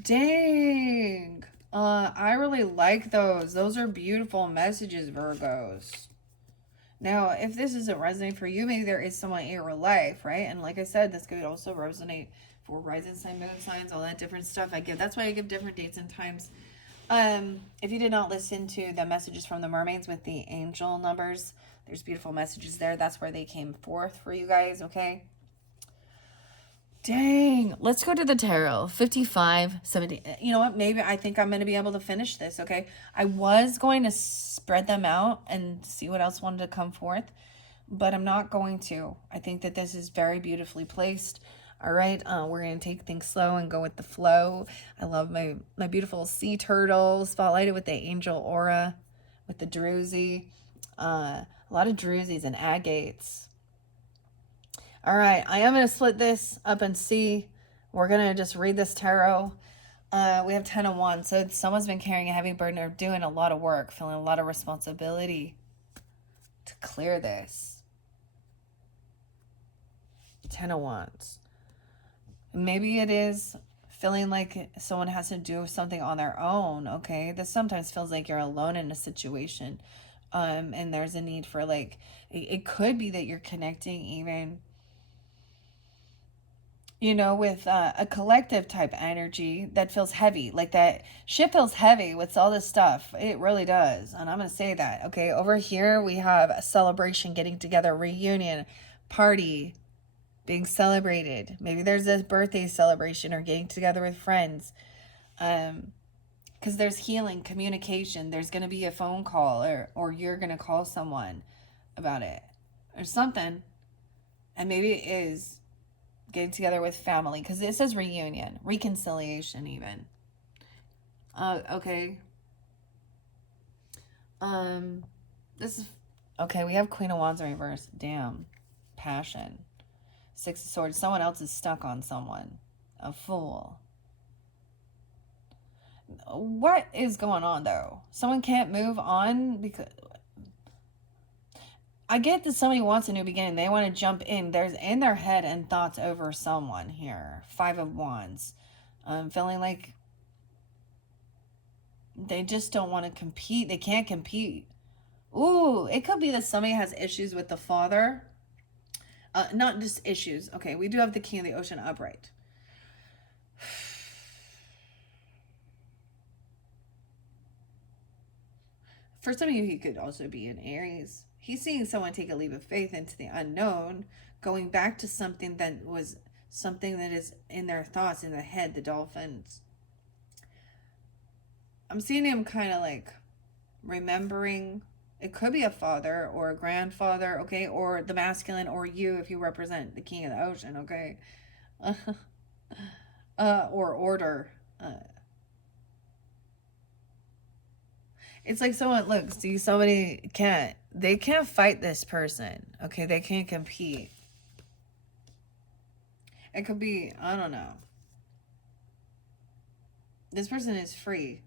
Dang. I really like those. Those are beautiful messages, Virgos. Now, if this isn't resonating for you, maybe there is someone in your life, right? And like I said, this could also resonate for rising sign, moon signs, all that different stuff I give. That's why I give different dates and times. If you did not listen to the messages from the mermaids with the angel numbers, there's beautiful messages there. That's where they came forth for you guys, okay? Dang. Let's go to the tarot. 55, 70. You know what? Maybe I think I'm going to be able to finish this, okay? I was going to spread them out and see what else wanted to come forth, but I'm not going to. I think that this is very beautifully placed. All right, we're going to take things slow and go with the flow. I love my beautiful sea turtle spotlighted with the angel aura, with the druzy. A lot of druzes and agates. All right, I am going to split this up and see. We're going to just read this tarot. We have 10 of Wands, so someone's been carrying a heavy burden or doing a lot of work, feeling a lot of responsibility to clear this. 10 of Wands. Maybe it is feeling like someone has to do something on their own, okay? This sometimes feels like you're alone in a situation. And there's a need for like, it could be that you're connecting even, you know, with a collective type energy that feels heavy. Like that ship feels heavy with all this stuff. It really does. And I'm going to say that, okay? Over here, we have a celebration, getting together, reunion, party, being celebrated. Maybe there's this birthday celebration or getting together with friends. Because there's healing, communication. There's going to be a phone call or you're going to call someone about it or something. And maybe it is getting together with family, because it says reunion, reconciliation even. Okay. This is, okay, we have Queen of Wands in reverse. Damn. Passion. Six of Swords. Someone else is stuck on someone. A fool. What is going on, though? Someone can't move on because... I get that somebody wants a new beginning. They want to jump in. There's in their head and thoughts over someone here. 5 of Wands. Feeling like they just don't want to compete. They can't compete. Ooh, it could be that somebody has issues with the father. Not just issues. Okay, we do have the King of the Ocean upright. For some of you, he could also be an Aries. He's seeing someone take a leap of faith into the unknown, going back to something that was something that is in their thoughts, in the head, the dolphins. I'm seeing him kind of like remembering. It could be a father or a grandfather, okay? Or the masculine, or you if you represent the King of the Ocean, okay? Or order. It's like someone, look, see, somebody they can't fight this person, okay? They can't compete. It could be, I don't know. This person is free.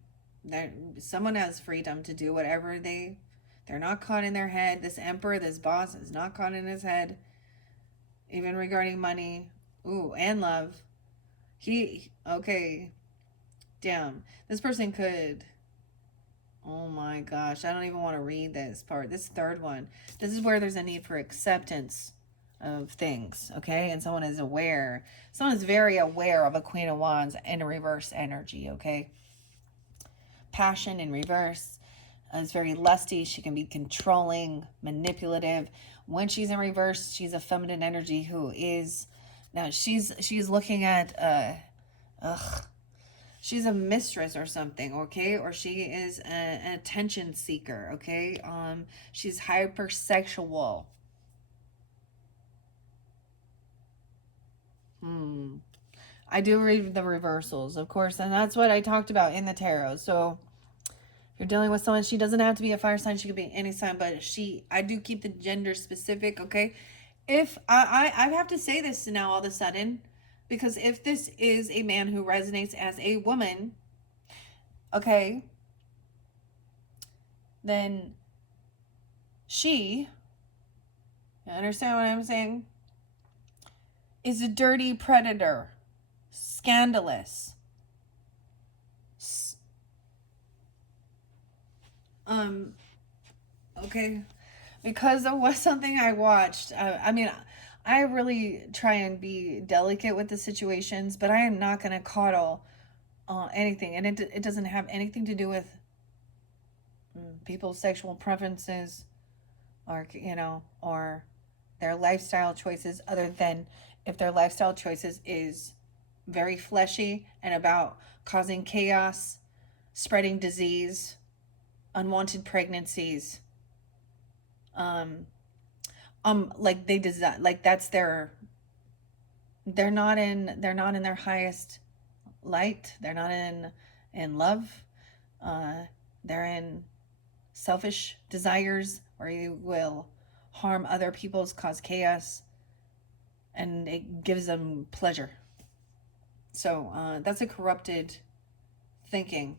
Someone has freedom to do whatever they're not caught in their head. This emperor, this boss is not caught in his head. Even regarding money. Ooh, and love. Okay. Damn. This person could... Oh my gosh, I don't even want to read this part. This third one. This is where there's a need for acceptance of things, okay? And someone is aware. Someone is very aware of a Queen of Wands in a reverse energy, okay? Passion in reverse. Is very lusty. She can be controlling, manipulative. When she's in reverse, she's a feminine energy who is... Now, she's looking at... She's a mistress or something, okay? Or she is an attention seeker, okay? She's hypersexual. I do read the reversals, of course, and that's what I talked about in the tarot. So if you're dealing with someone, she doesn't have to be a fire sign. She could be any sign, but I do keep the gender specific, okay? If I have to say this now all of a sudden, because if this is a man who resonates as a woman, okay, then you understand what I'm saying? is a dirty predator, scandalous. Okay, because of what something I watched. I mean, I really try and be delicate with the situations, but I am not going to coddle anything, and it doesn't have anything to do with people's sexual preferences, or or their lifestyle choices, other than if their lifestyle choices is very fleshy and about causing chaos, spreading disease, unwanted pregnancies, um like they design, like that's their, they're not in their highest light. They're not in love. They're in selfish desires where you will harm other people's, cause chaos, and it gives them pleasure. So that's a corrupted thinking.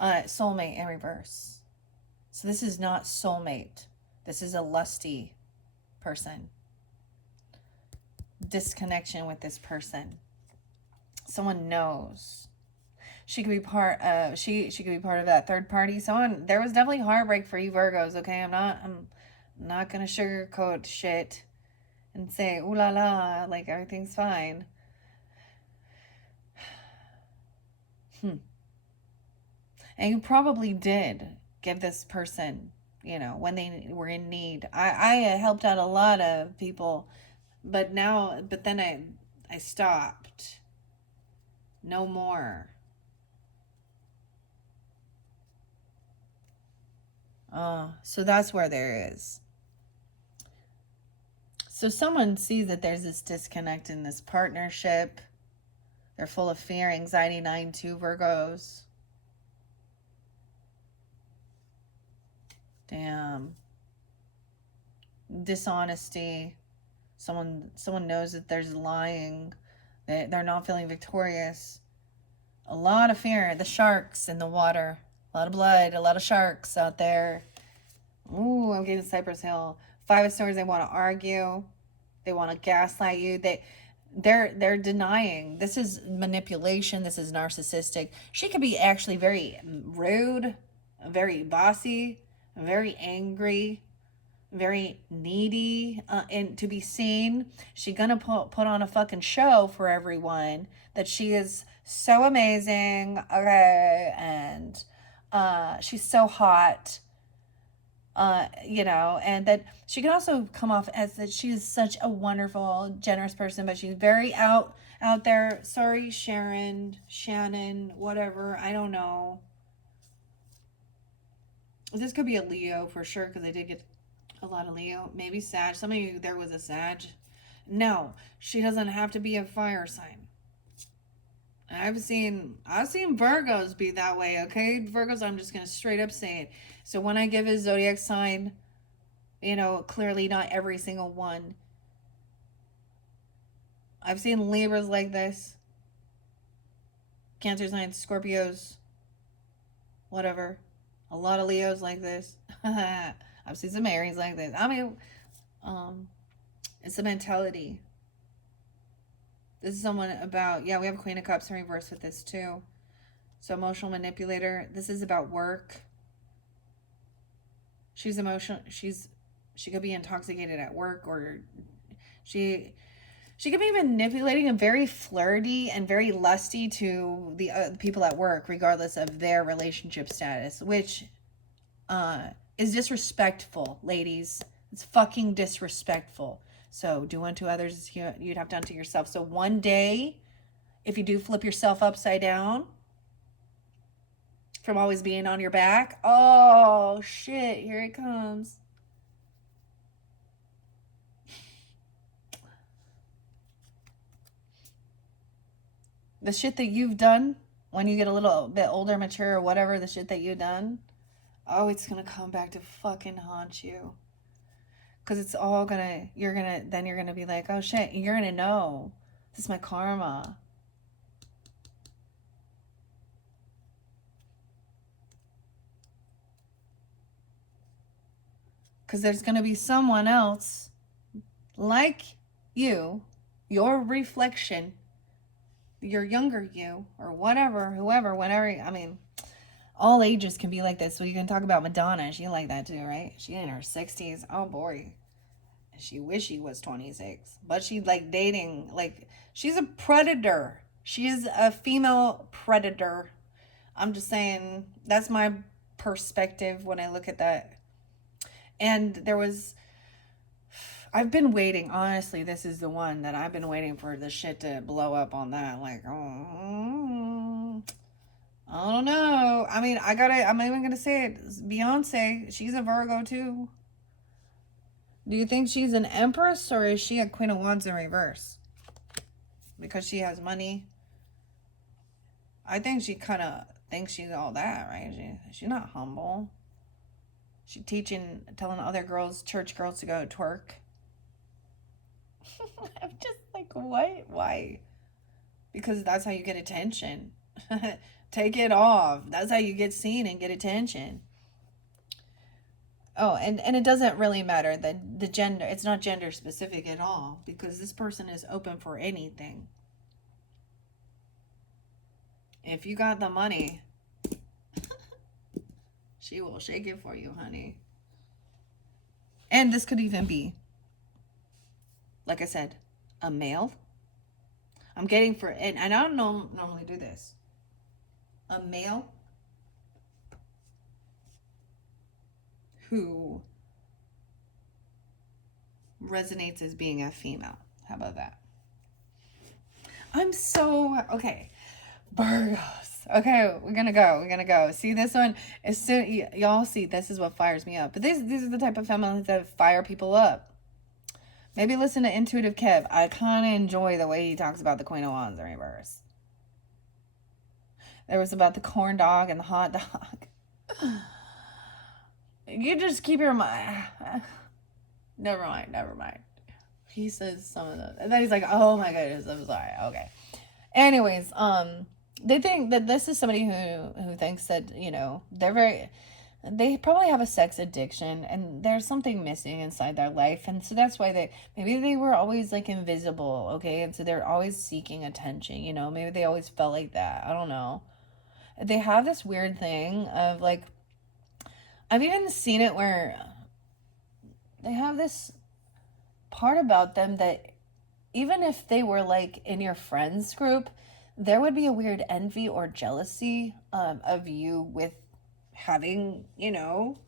Soulmate in reverse. So this is not soulmate. This is a lusty person. Disconnection with this person. Someone knows. She could be part of she could be part of that third party. Someone, there was definitely heartbreak for you Virgos, okay? I'm not gonna sugarcoat shit and say ooh la la, like everything's fine. And you probably did give this person, when they were in need. I helped out a lot of people, but then I stopped. No more. So that's where there is. So someone sees that there's this disconnect in this partnership. They're full of fear, anxiety, 9-2 Virgos. Damn. Dishonesty. Someone knows that there's lying. They're not feeling victorious. A lot of fear. The sharks in the water. A lot of blood. A lot of sharks out there. Ooh, I'm getting Cypress Hill. 5 of Swords. They want to argue. They want to gaslight you. They're denying. This is manipulation. This is narcissistic. She could be actually very rude, very bossy, very angry, very needy, and to be seen. She gonna put on a fucking show for everyone that she is so amazing, okay, and she's so hot, and that she can also come off as that she is such a wonderful, generous person, but she's very out there. Sorry, Shannon, whatever, I don't know. This could be a Leo for sure, because I did get a lot of Leo. Maybe Sag. Some of you there was a Sag. No, she doesn't have to be a fire sign. I've seen Virgos be that way, okay? Virgos, I'm just gonna straight up say it. So when I give a zodiac sign, clearly not every single one. I've seen Libras like this. Cancer signs, Scorpios, whatever. A lot of Leos like this. I've seen some Aries like this. I mean, it's a mentality. This is someone about, we have Queen of Cups in reverse with this too. So emotional manipulator. This is about work. She's emotional. She could be intoxicated at work, or she could be manipulating and very flirty and very lusty to the people at work, regardless of their relationship status, which is disrespectful, ladies. It's fucking disrespectful. So do unto others as you'd have done to yourself. So one day, if you do flip yourself upside down from always being on your back, oh shit, here it comes. The shit that you've done when you get a little bit older, mature, or whatever, the shit that you've done, oh, it's gonna come back to fucking haunt you. Because it's all gonna, you're gonna be like, oh shit, you're gonna know. This is my karma. Because there's gonna be someone else like you your reflection, your younger you, or whatever, whoever, whatever. I mean, all ages can be like this. So you can talk about Madonna. She like that too, right? She in her 60s. Oh boy. She wish she was 26. But she's like dating, like, she's a predator. She is a female predator. I'm just saying, that's my perspective when I look at that. And there was, I've been waiting, honestly, this is the one that I've been waiting for the shit to blow up on that. Like, oh, I don't know. I mean, I'm even gonna say it. Beyonce, she's a Virgo too. Do you think she's an empress or is she a Queen of Wands in reverse? Because she has money. I think she kind of thinks she's all that, right? She's not humble. She telling other girls, church girls, to go twerk. I'm just like, what? Why? Because that's how you get attention. Take it off. That's how you get seen and get attention. Oh, and it doesn't really matter that the gender, it's not gender specific at all, because this person is open for anything. If you got the money, she will shake it for you, honey. And this could even be, like I said, a male. I'm getting for, and I don't normally do this. A male who resonates as being a female. How about that? I'm so, okay. Virgos. Okay, we're gonna go. See this one? As soon, y'all see, this is what fires me up. But these are the type of feminines that fire people up. Maybe listen to Intuitive Kev. I kind of enjoy the way he talks about the Queen of Wands in reverse. There was about the corn dog and the hot dog. You just keep your mind. Never mind. He says some of those. And then he's like, oh my goodness, I'm sorry. Okay. Anyways, they think that this is somebody who thinks that, you know, they probably have a sex addiction and there's something missing inside their life. And so that's why maybe they were always like invisible. Okay. And so they're always seeking attention, you know, maybe they always felt like that. I don't know. They have this weird thing of like, I've even seen it where they have this part about them that even if they were like in your friends group, there would be a weird envy or jealousy of you with having, you know,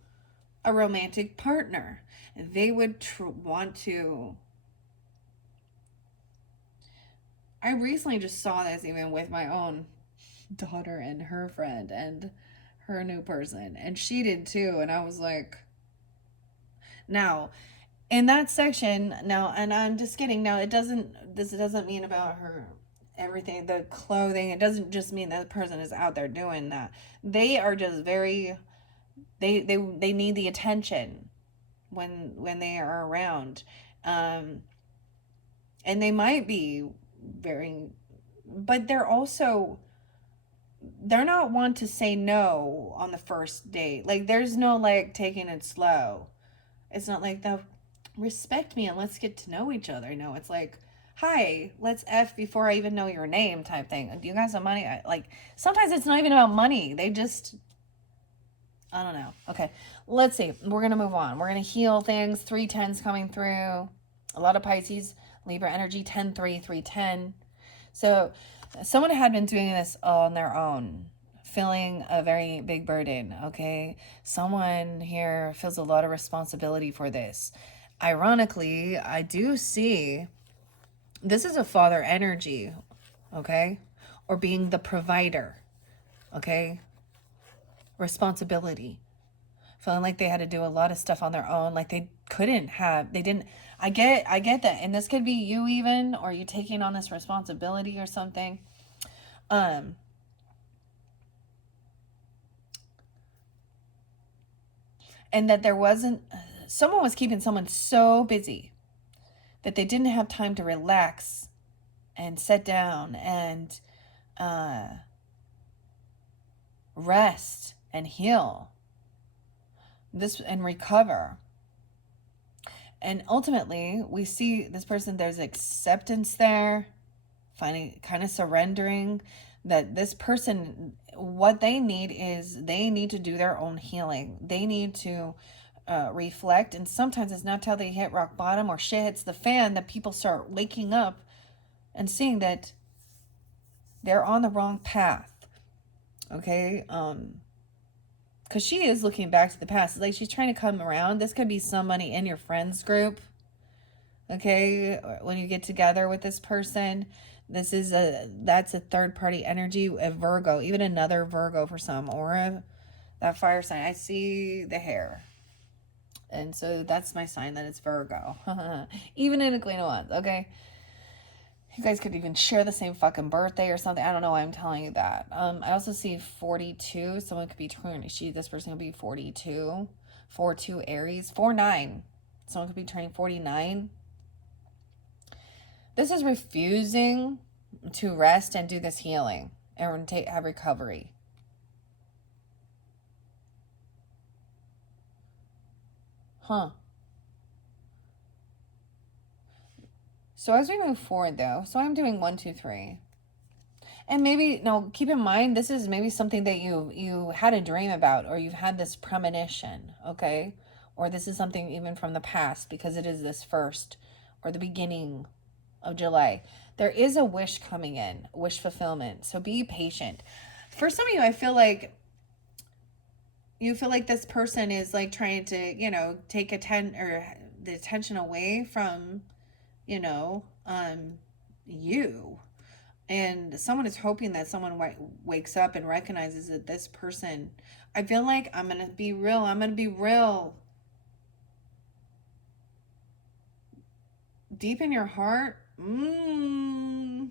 a romantic partner. They would want to. I recently just saw this even with my own daughter and her friend and her new person, and she did too. And I was like, now in that section now, and I'm just kidding, now this doesn't mean about her everything, the clothing, it doesn't just mean that the person is out there doing that. They are just very, they need the attention when they are around, and they might be very, but they're not one to say no on the first date. Like, there's no like taking it slow. It's not like the respect me and let's get to know each other. No, it's like, hi, let's F before I even know your name type thing. Do you guys have money? Like, sometimes it's not even about money. They just, I don't know. Okay, let's see. We're going to move on. We're going to heal things. 310s coming through. A lot of Pisces, Libra energy, 10-3, 310. So someone had been doing this on their own, feeling a very big burden, okay? Someone here feels a lot of responsibility for this. Ironically, I do see this is a father energy, okay? Or being the provider, okay? Responsibility. Feeling like they had to do a lot of stuff on their own, like they didn't. I get that. And this could be you even, or you taking on this responsibility or something. And that someone was keeping someone so busy that they didn't have time to relax and sit down and rest and heal and recover. And ultimately, we see this person, there's acceptance there, finding, kind of surrendering that this person, what they need is they need to do their own healing. They need to reflect. And sometimes it's not till they hit rock bottom or shit hits the fan that people start waking up and seeing that they're on the wrong path. Okay? Because she is looking back to the past. It's like she's trying to come around. This could be somebody in your friends group. Okay? When you get together with this person, that's a third party energy, a Virgo, even another Virgo for some, or that fire sign. I see the hair. And so that's my sign that it's Virgo. Even in a Queen of Wands, okay? You guys could even share the same fucking birthday or something. I don't know why I'm telling you that. I also see 42. Someone could be turning. This person could be 42. 4-2 Aries. 4-9. Someone could be turning 49. This is refusing to rest and do this healing and have recovery. Huh. So as we move forward, though, so I'm doing 1, 2, 3. And maybe, no, keep in mind, this is maybe something that you had a dream about, or you've had this premonition, okay? Or this is something even from the past, because it is this first or the beginning of July. There is a wish coming in, wish fulfillment. So be patient. For some of you, I feel like you feel like this person is like trying to, take the attention away from, you. And someone is hoping that someone wakes up and recognizes that this person, I feel like I'm going to be real. Deep in your heart, you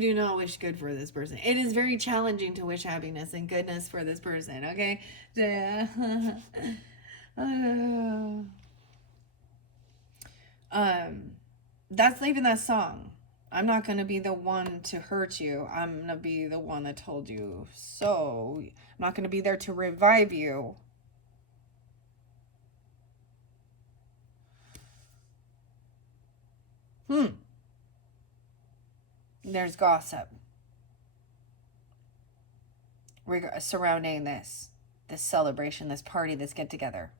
do not wish good for this person. It is very challenging to wish happiness and goodness for this person, okay? That's even that song. I'm not going to be the one to hurt you. I'm going to be the one that told you so. I'm not going to be there to revive you. There's gossip surrounding this celebration, this party, this get together.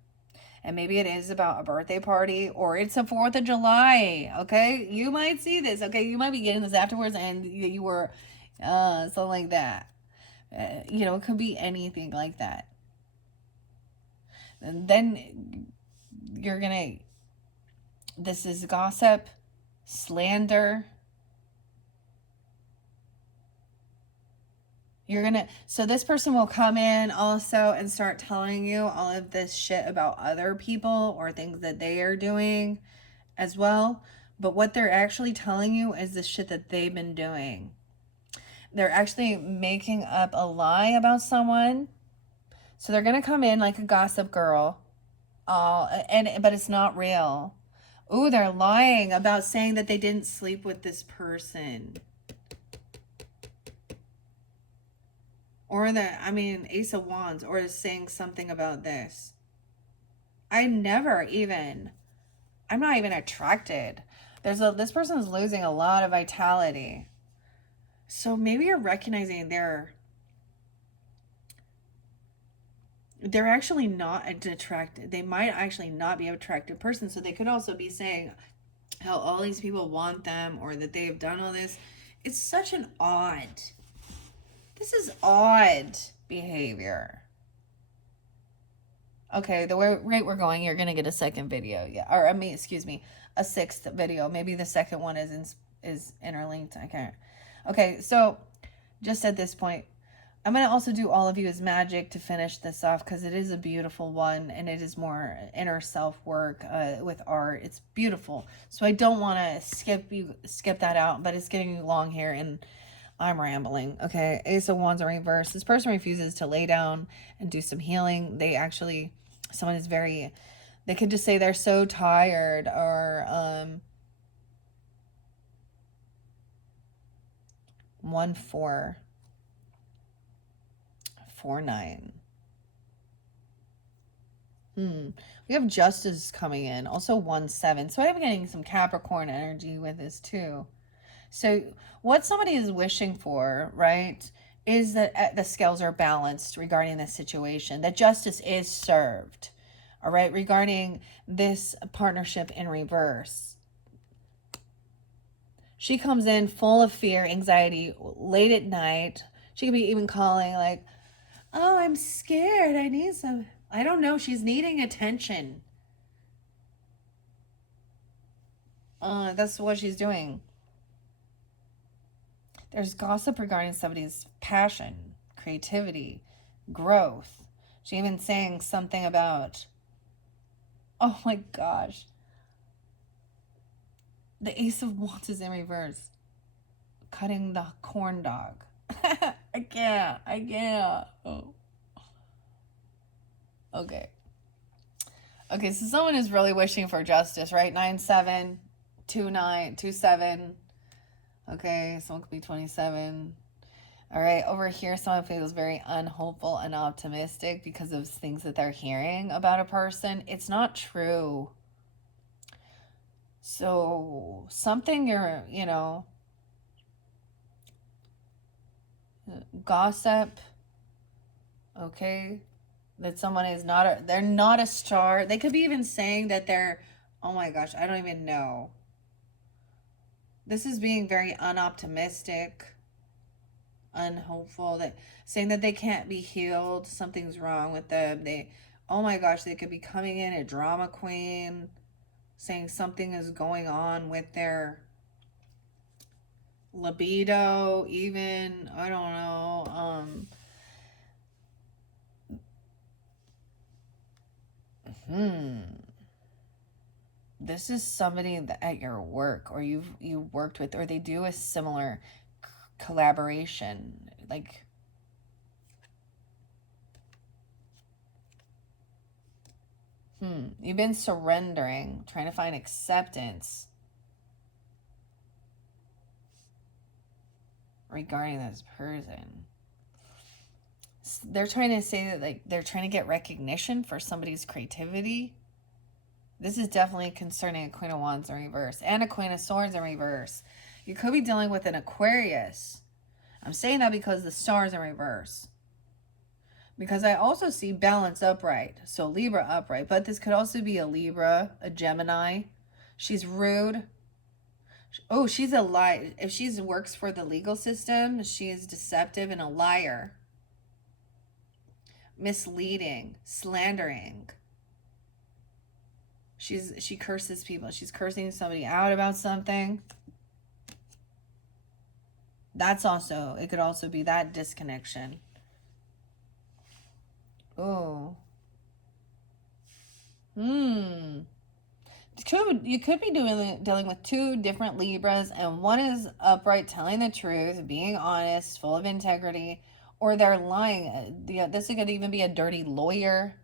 And maybe it is about a birthday party, or it's a 4th of July, okay? You might see this, okay? You might be getting this afterwards and you were something like that. It could be anything like that. And then this is gossip, slander. So this person will come in also and start telling you all of this shit about other people or things that they are doing as well. But what they're actually telling you is the shit that they've been doing. They're actually making up a lie about someone. So they're going to come in like a gossip girl. But it's not real. Ooh, they're lying about saying that they didn't sleep with this person. Or Ace of Wands, or is saying something about this. I'm not even attracted. This person is losing a lot of vitality. So maybe you're recognizing they're actually not attracted. They might actually not be an attractive person. So they could also be saying how all these people want them, or that they have done all this. It's such an this is odd behavior. Okay, the rate we're going, you're gonna get a second video, yeah, or a 6th video. Maybe the second one is interlinked. I can't. Okay, so just at this point, I'm gonna also do all of you as magic to finish this off, because it is a beautiful one and it is more inner self work with art. It's beautiful, so I don't want to skip that out, but it's getting long here and I'm rambling. Okay, Ace of Wands in reverse. This person refuses to lay down and do some healing. Someone is they could just say they're so tired, or 1-4, 4-9. We have justice coming in. Also 1-7. So I'm getting some Capricorn energy with this too. So what somebody is wishing for, right, is that the scales are balanced regarding this situation, that justice is served, all right, regarding this partnership in reverse. She comes in full of fear, anxiety, late at night. She could be even calling like, oh, I'm scared. I need some, I don't know. She's needing attention. That's what she's doing. There's gossip regarding somebody's passion, creativity, growth. She even saying something about, oh my gosh, the Ace of Wands is in reverse. Cutting the corn dog. I can't. Oh. Okay. Okay, so someone is really wishing for justice, right? 9-7, 2-9, 2-7. Okay, someone could be 27. All right, over here, someone feels very unhopeful and optimistic because of things that they're hearing about a person. It's not true. So something you're, gossip, okay, that someone is not they're not a star. They could be even saying that they're, oh my gosh, I don't even know. This is being very unoptimistic, unhopeful, that saying that they can't be healed, something's wrong with them. They, oh my gosh, they could be coming in a drama queen, saying something is going on with their libido, even, I don't know. This is somebody that at your work, or you worked with, or they do a similar collaboration, like, you've been surrendering, trying to find acceptance regarding this person. They're trying to say that, like, they're trying to get recognition for somebody's creativity. This is definitely concerning a Queen of Wands in reverse and a Queen of Swords in reverse. You could be dealing with an Aquarius. I'm saying that because the stars are in reverse. Because I also see balance upright. So Libra upright. But this could also be a Libra, a Gemini. She's rude. Oh, she's a lie. If she works for the legal system, she is deceptive and a liar. Misleading, slandering. She curses people. She's cursing somebody out about something. That's also, it could also be that disconnection. Oh. You could be dealing with two different Libras, and one is upright, telling the truth, being honest, full of integrity, or they're lying. This could even be a dirty lawyer.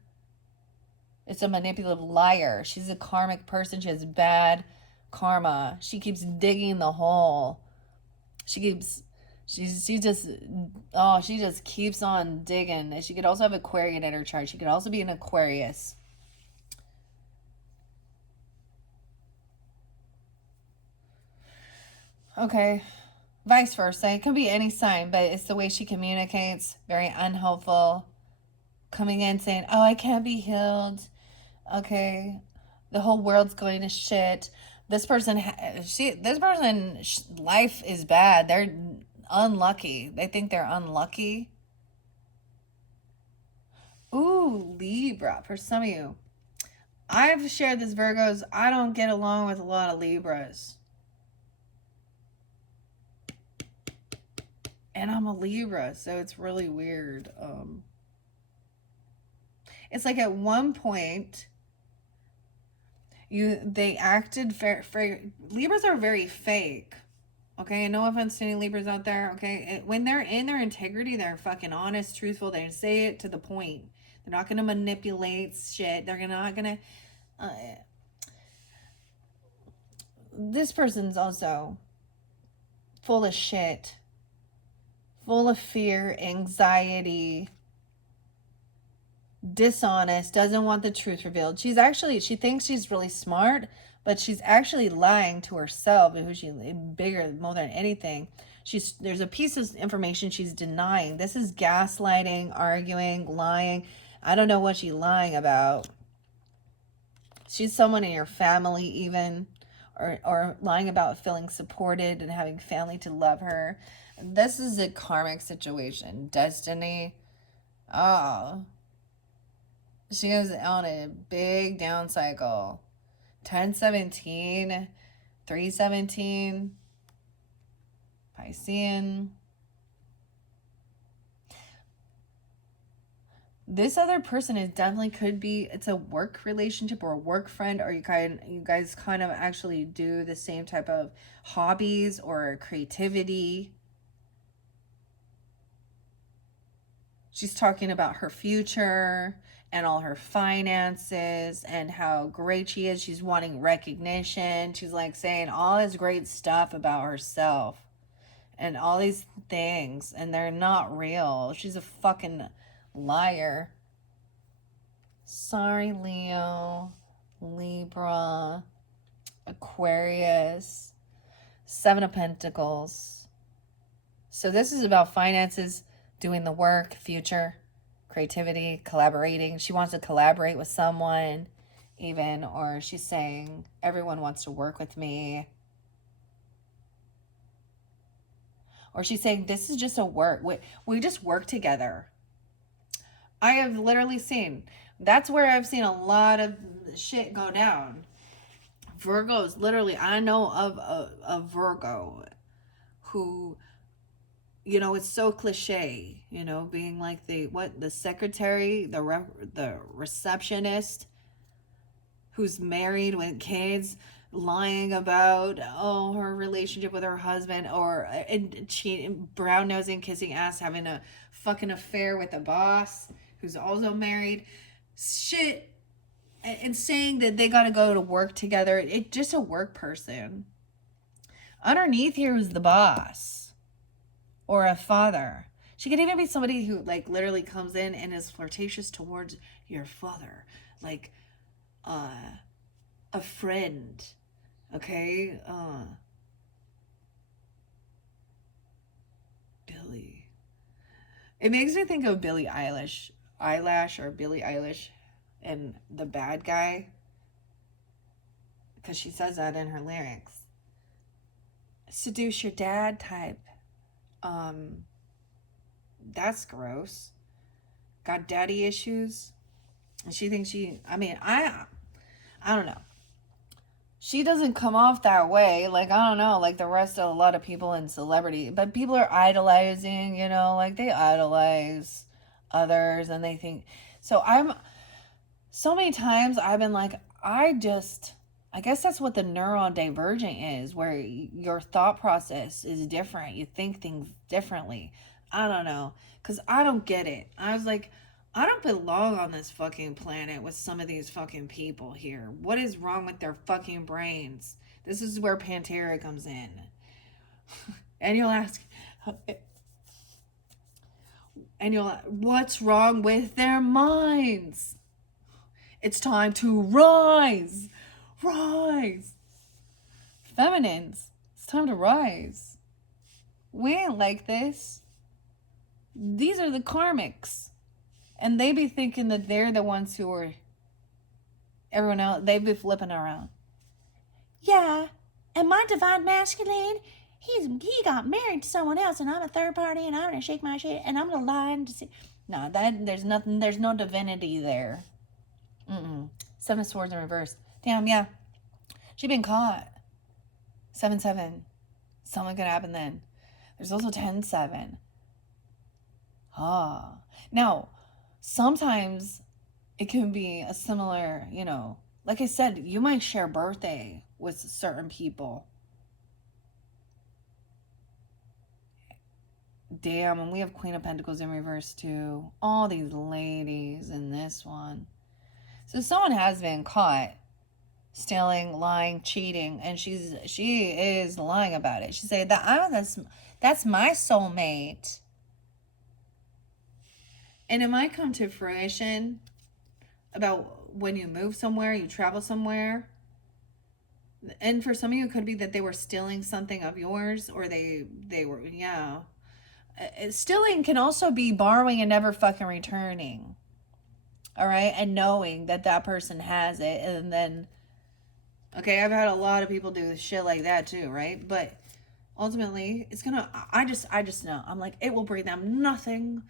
It's a manipulative liar. She's a karmic person. She has bad karma. She keeps digging the hole. She just keeps on digging. She could also have Aquarian in her chart. She could also be an Aquarius. Okay. Vice versa. It could be any sign, but it's the way she communicates. Very unhelpful. Coming in saying, oh, I can't be healed. Okay. The whole world's going to shit. This person, life is bad. They're unlucky. They think they're unlucky. Ooh, Libra. For some of you, I've shared this, Virgos. I don't get along with a lot of Libras. And I'm a Libra, so it's really weird. It's like at one point, they acted Libras are very fake. Okay, no offense to any Libras out there. Okay, when they're in their integrity, they're fucking honest, truthful. They say it to the point. They're not gonna manipulate shit. They're not gonna. This person's also full of shit, full of fear, anxiety, dishonest, doesn't want the truth revealed. She thinks she's really smart, but she's actually lying to herself, who she bigger more than anything. There's a piece of information she's denying. This is gaslighting, arguing, lying. I don't know what she's lying about. She's someone in your family even, or lying about feeling supported and having family to love her. This is a karmic situation. Destiny. Oh. She goes on a big down cycle. 10-17, 3-17, Piscean. This other person is definitely could be, it's a work relationship or a work friend, or you guys kind of actually do the same type of hobbies or creativity. She's talking about her future and all her finances and how great she is. She's wanting recognition. She's like saying all this great stuff about herself and all these things, and they're not real. She's a fucking liar. Sorry, Leo, Libra, Aquarius, 7 of Pentacles. So this is about finances, doing the work, future, creativity, collaborating. She wants to collaborate with someone even, or she's saying everyone wants to work with me. Or she's saying this is just a work. We just work together. I have literally seen, that's where I've seen a lot of shit go down. Virgos, literally, I know of a Virgo who, you know, it's so cliche, you know, being like the secretary, the receptionist who's married with kids, lying about her relationship with her husband, or cheating, brown nosing, kissing ass, having a fucking affair with a boss who's also married, shit, and saying that they got to go to work together. It's just a work person. Underneath here is the boss or a father. She could even be somebody who like literally comes in and is flirtatious towards your father, like a friend. Okay, Billy. It makes me think of Billie Eilish, and The Bad Guy, because she says that in her lyrics. Seduce your dad type. That's gross. Got daddy issues. And she thinks I don't know. She doesn't come off that way. Like, I don't know, like the rest of a lot of people in celebrity. But people are idolizing, you know, like they idolize others and they think. So many times I've been like, I guess that's what the neurodivergent is, where your thought process is different. You think things differently. I don't know. Because I don't get it. I was like, I don't belong on this fucking planet with some of these fucking people here. What is wrong with their fucking brains? This is where Pantera comes in. And you'll ask, what's wrong with their minds? It's time to rise. Rise. Feminines, it's time to rise. We ain't like this. These are the karmics. And they be thinking that they're the ones who are everyone else. They be flipping around. Yeah, and my divine masculine, he got married to someone else, and I'm a third party, and I'm gonna shake my shit, and I'm gonna lie and see. No, there's nothing. There's no divinity there. 7 of Swords in reverse. Damn, yeah. She been caught. 7-7. Something could happen then. There's also 10-7. Now, sometimes it can be a similar, you know, like I said, you might share birthday with certain people. Damn, and we have Queen of Pentacles in reverse too. All these ladies in this one. So someone has been caught stealing, lying, cheating, and she is lying about it. She said that's my soulmate. And it might come to fruition, about when you move somewhere, you travel somewhere. And for some of you, it could be that they were stealing something of yours, or they were, yeah. Stealing can also be borrowing and never fucking returning. All right, and knowing that that person has it, and then, okay, I've had a lot of people do shit like that too, right? But ultimately, it's gonna. I just know. I'm like, it will bring them nothing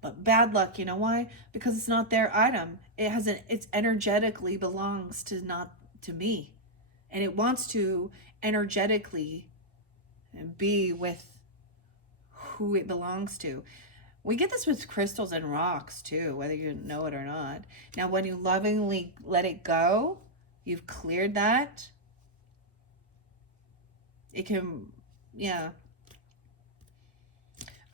but bad luck. You know why? Because it's not their item. It has an. It's energetically belongs to not to me, and it wants to energetically be with who it belongs to. We get this with crystals and rocks too, whether you know it or not. Now, when you lovingly let it go, you've cleared that. It can, yeah.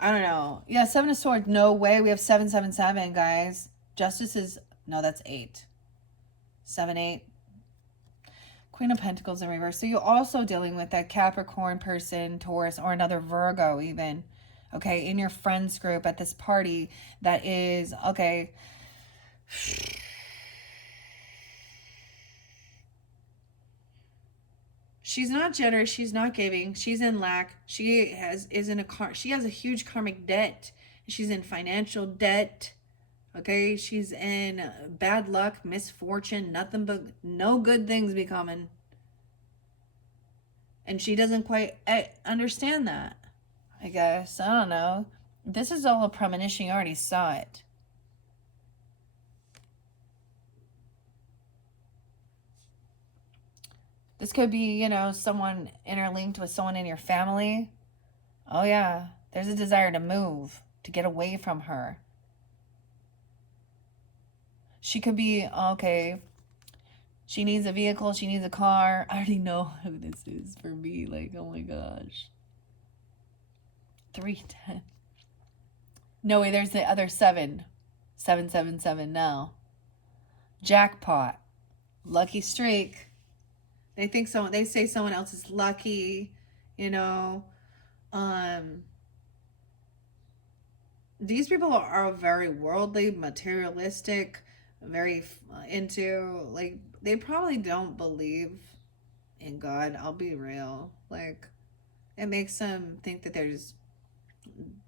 I don't know. Yeah, Seven of Swords. No way. We have 777, guys. Justice is, no, that's 8. 7, 8. Queen of Pentacles in reverse. So you're also dealing with that Capricorn person, Taurus, or another Virgo even. Okay, in your friends group at this party that is, okay. She's not generous, she's not giving, she's in lack. She has a huge karmic debt. She's in financial debt. Okay, she's in bad luck, misfortune, nothing but no good things be coming. And she doesn't quite understand that. I guess. I don't know. This is all a premonition. You already saw it. This could be, you know, someone interlinked with someone in your family. Oh, yeah. There's a desire to move, to get away from her. She could be, okay, she needs a vehicle, she needs a car. I already know who this is for me. Like, oh my gosh. 310. No way, there's the other 7. 777 now. Jackpot. Lucky streak. They say someone else is lucky, you know. These people are very worldly, materialistic, very into, like, they probably don't believe in God. I'll be real. Like, it makes them think that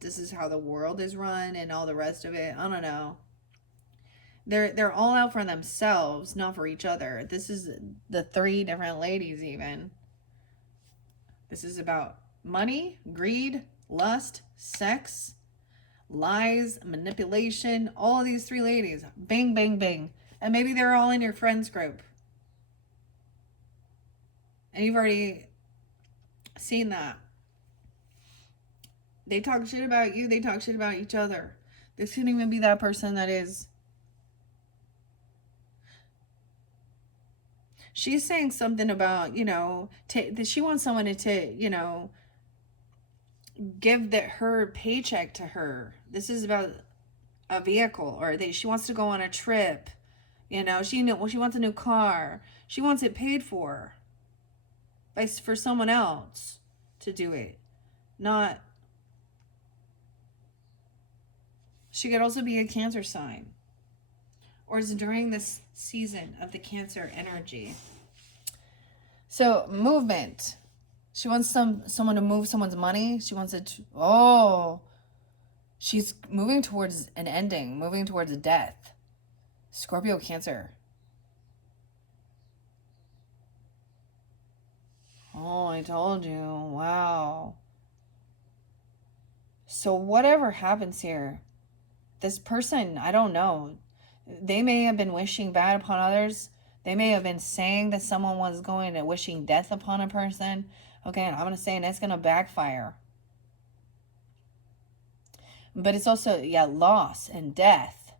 this is how the world is run and all the rest of it. I don't know. They're all out for themselves, not for each other. This is the 3 different ladies even. This is about money, greed, lust, sex, lies, manipulation. All of these 3 ladies. Bing, bing, bing. And maybe they're all in your friends group. And you've already seen that. They talk shit about you. They talk shit about each other. This could even be that person that is. She's saying something about, you know, that she wants someone to, you know, give her paycheck to her. This is about a vehicle, or she wants to go on a trip. You know, she wants a new car. She wants it paid for someone else to do it. Not. She could also be a Cancer sign. Or is during this season of the Cancer energy. So, movement. She wants someone to move someone's money. She wants it to, she's moving towards an ending, moving towards a death. Scorpio, Cancer. Oh, I told you. Wow. So whatever happens here, this person, I don't know. They may have been wishing bad upon others. They may have been saying that someone was going to wishing death upon a person. Okay, and I'm going to say that's going to backfire. But it's also, yeah, loss and death.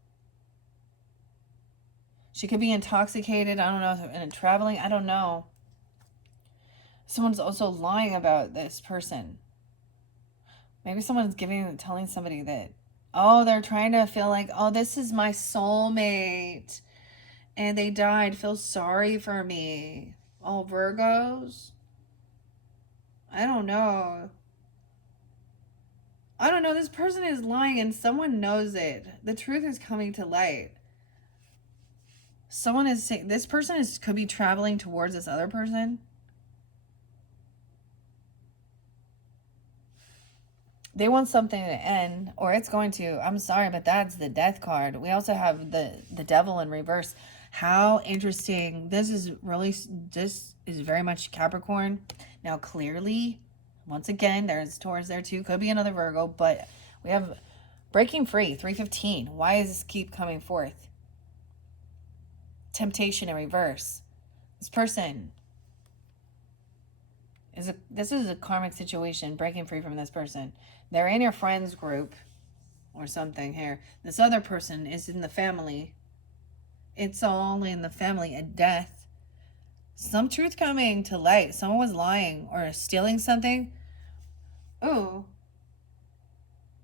She could be intoxicated. I don't know. And traveling. I don't know. Someone's also lying about this person. Maybe someone's telling somebody that, oh, they're trying to feel like, oh, this is my soulmate. And they died. Feel sorry for me. Oh, Virgos? I don't know. I don't know. This person is lying and someone knows it. The truth is coming to light. Someone is saying this person could be traveling towards this other person. They want something to end, or it's going to. I'm sorry, but that's the death card. We also have the devil in reverse. How interesting. This is very much Capricorn. Now, clearly, once again, there's Taurus there too. Could be another Virgo, but we have breaking free, 315. Why does this keep coming forth? Temptation in reverse. This person this is a karmic situation, breaking free from this person. They're in your friends group or something here. This other person is in the family. It's all in the family. A death. Some truth coming to light. Someone was lying or stealing something. Oh.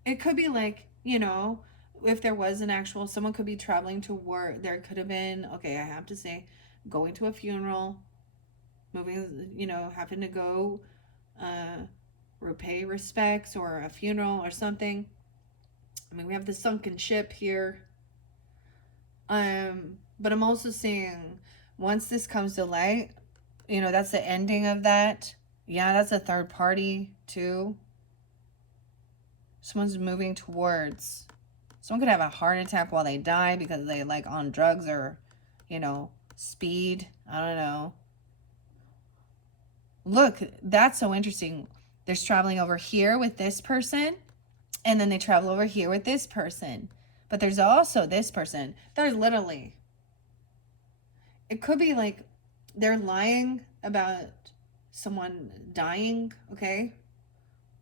It could be like, if there was an actual, someone could be traveling to work. There could have been, okay, I have to say, going to a funeral, moving, having to go pay respects or a funeral or something. I mean, we have the sunken ship here. But I'm also seeing once this comes to light, that's the ending of that. Yeah, that's a third party too. Someone's moving towards. Someone could have a heart attack while they die because they like on drugs or, speed. I don't know. Look, that's so interesting. There's traveling over here with this person, and then they travel over here with this person. But there's also this person. There's literally, it could be like they're lying about someone dying, okay?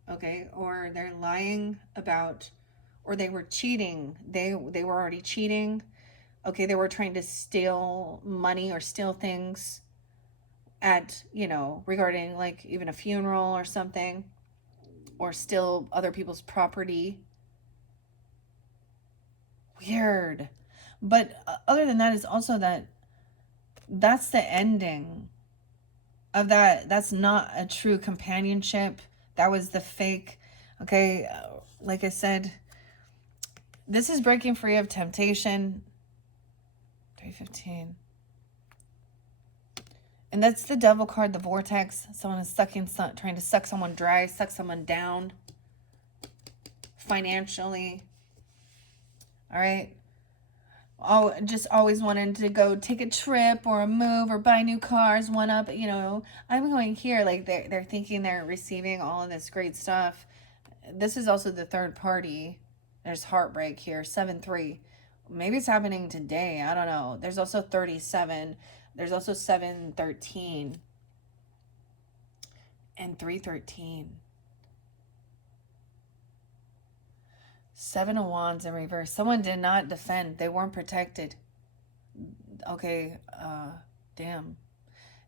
Okay, or they're lying about, or they were cheating. They were already cheating. Okay, they were trying to steal money or steal things at, regarding like even a funeral or something, or steal other people's property. Weird. But other than that is also that's the ending of that. That's not a true companionship. That was the fake. Okay, like I said, this is breaking free of temptation. 315. And that's the devil card, the vortex. Someone is trying to suck someone dry, suck someone down financially. All right. Oh, just always wanted to go take a trip or a move or buy new cars, one up, I'm going here. Like they're thinking they're receiving all of this great stuff. This is also the third party. There's heartbreak here, 7-3. Maybe it's happening today. I don't know. There's also 37. There's also 7-13 and 3-13. 7 of Wands in reverse. Someone did not defend. They weren't protected. Okay, damn.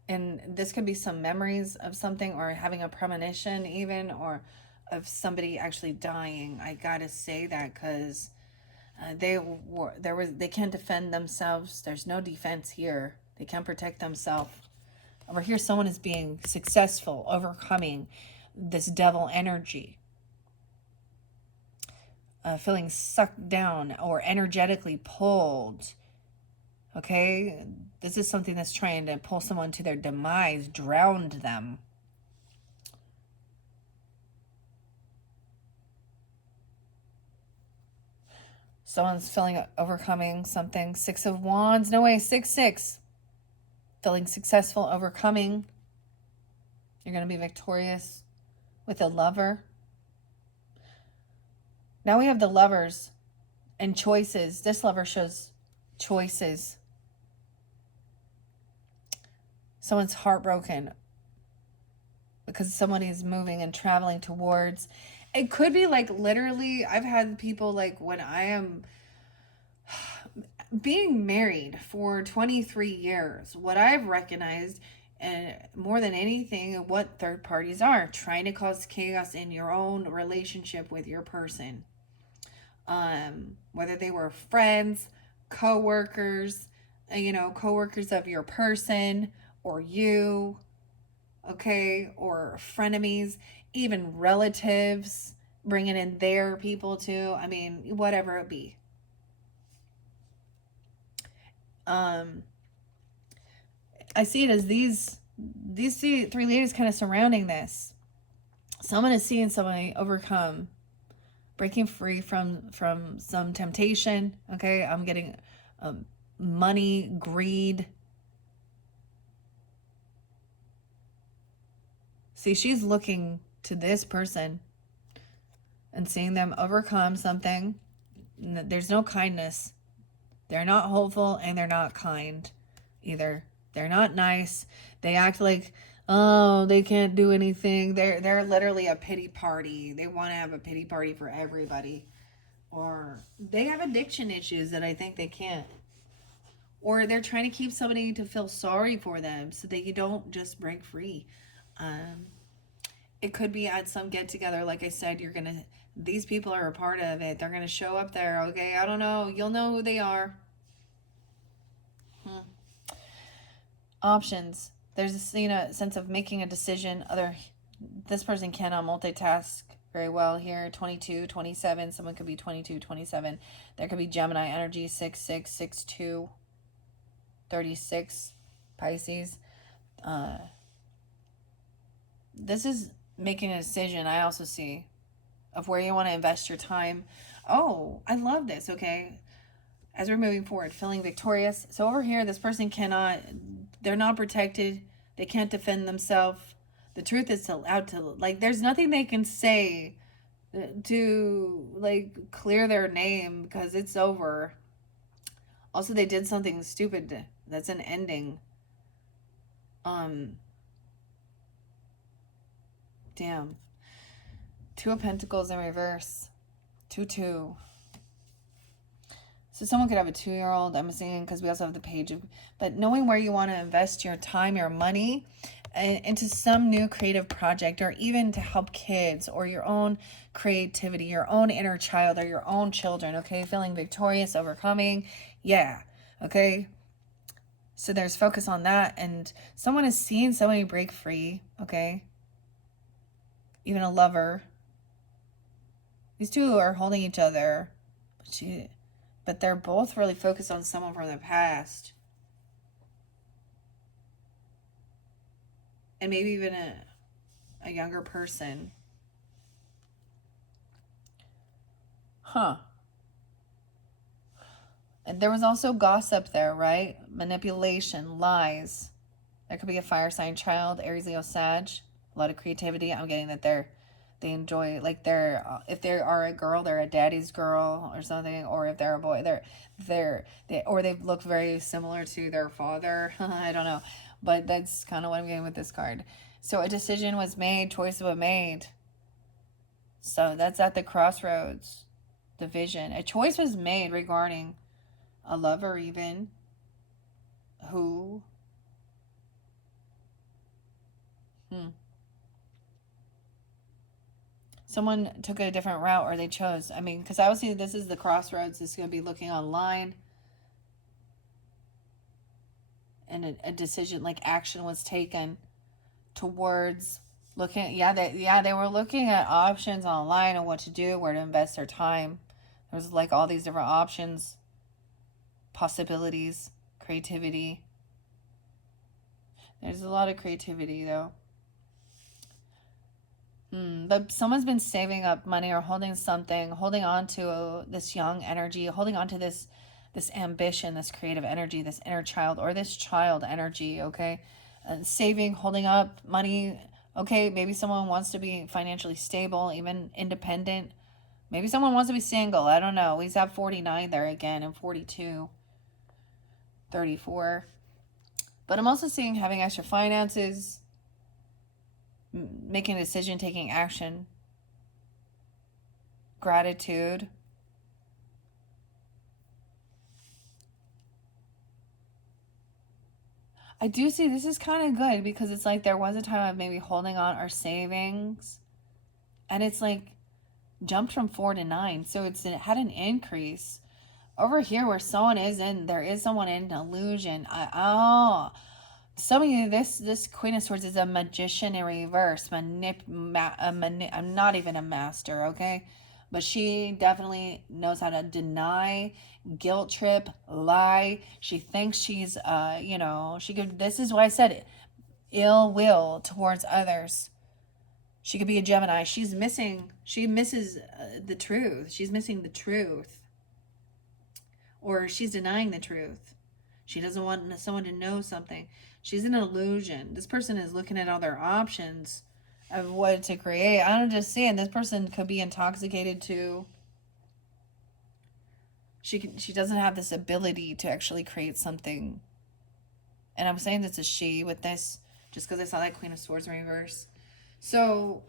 And this could be some memories of something or having a premonition even, or of somebody actually dying. I gotta say that because they can't defend themselves. There's no defense here. They can't protect themselves. Over here, someone is being successful, overcoming this devil energy. Feeling sucked down or energetically pulled. Okay? This is something that's trying to pull someone to their demise, drowned them. Someone's overcoming something. 6 of Wands. No way. 6-6. Feeling successful, overcoming. You're going to be victorious with a lover. Now we have the lovers and choices. This lover shows choices. Someone's heartbroken because somebody is moving and traveling towards. It could be like literally, I've had people like when I am being married for 23 years, what I've recognized, and more than anything, what third parties are trying to cause chaos in your own relationship with your person. Whether they were friends, co-workers, co-workers of your person or you, okay, or frenemies, even relatives, bringing in their people too. I mean, whatever it be. I see it as these three ladies kind of surrounding this. Someone is seeing somebody overcome, breaking free from some temptation. Okay, I'm getting money, greed. See, she's looking to this person and seeing them overcome something. There's no kindness. They're not hopeful and they're not kind either. They're not nice. They act like, oh, they can't do anything. They're literally a pity party. They want to have a pity party for everybody. Or they have addiction issues that I think they can't. Or they're trying to keep somebody to feel sorry for them so that you don't just break free. It could be at some get together. Like I said, these people are a part of it. They're gonna show up there. Okay, I don't know. You'll know who they are. Options. There's a sense of making a decision. This person cannot multitask very well here. 22, 27. Someone could be 22, 27. There could be Gemini energy, 6, 6, 2, 36, Pisces. This is making a decision, I also see, of where you want to invest your time. Oh, I love this, okay? As we're moving forward, feeling victorious. So over here, this person they're not protected. They can't defend themselves. The truth is there's nothing they can say to, like, clear their name because it's over. Also, they did something stupid. That's an ending. Damn. 2 of Pentacles in reverse. 2, 2. So someone could have a 2-year-old, I'm assuming, because we also have the page of... But knowing where you want to invest your time, your money, into some new creative project, or even to help kids, or your own creativity, your own inner child, or your own children, okay? Feeling victorious, overcoming. Yeah, okay? So there's focus on that, and someone is seeing somebody break free, okay? Even a lover. These two are holding each other, but they're both really focused on someone from the past. And maybe even a younger person. Huh. And there was also gossip there, right? Manipulation, lies. There could be a fire sign child, Aries, Leo, Sag. A lot of creativity. I'm getting that they enjoy, like, if they are a girl, they're a daddy's girl or something, or if they're a boy, they look very similar to their father. I don't know, but that's kind of what I'm getting with this card. So a decision was made, choices were made. So that's at the crossroads, division. A choice was made regarding a lover, even who. Someone took a different route, or they chose. I mean, because obviously this is the crossroads. This is going to be looking online. And a decision, like action was taken towards looking. They were looking at options online and what to do, where to invest their time. There was like all these different options, possibilities, creativity. There's a lot of creativity though. But someone's been saving up money or holding something, holding on to this young energy, holding on to this ambition, this creative energy, this inner child, or this child energy, okay? And saving, holding up money, okay? Maybe someone wants to be financially stable, even independent. Maybe someone wants to be single. I don't know. He's at 49 there again, and 42, 34. But I'm also seeing having extra finances, making a decision, taking action, gratitude. I do see this is kind of good because it's like there was a time of maybe holding on our savings, and it's like jumped from 4 to 9, so it had an increase. Over here where there is someone in illusion. Some of you, this Queen of Swords is a magician in reverse. I'm not even a master, okay? But she definitely knows how to deny, guilt trip, lie. She thinks she's, she could, this is why I said it, ill will towards others. She could be a Gemini. She misses the truth. She's missing the truth. Or she's denying the truth. She doesn't want someone to know something. She's an illusion. This person is looking at all their options of what to create. I'm just saying this person could be intoxicated too. She doesn't have this ability to actually create something. And I'm saying this is she with this just because I saw that Queen of Swords in reverse. So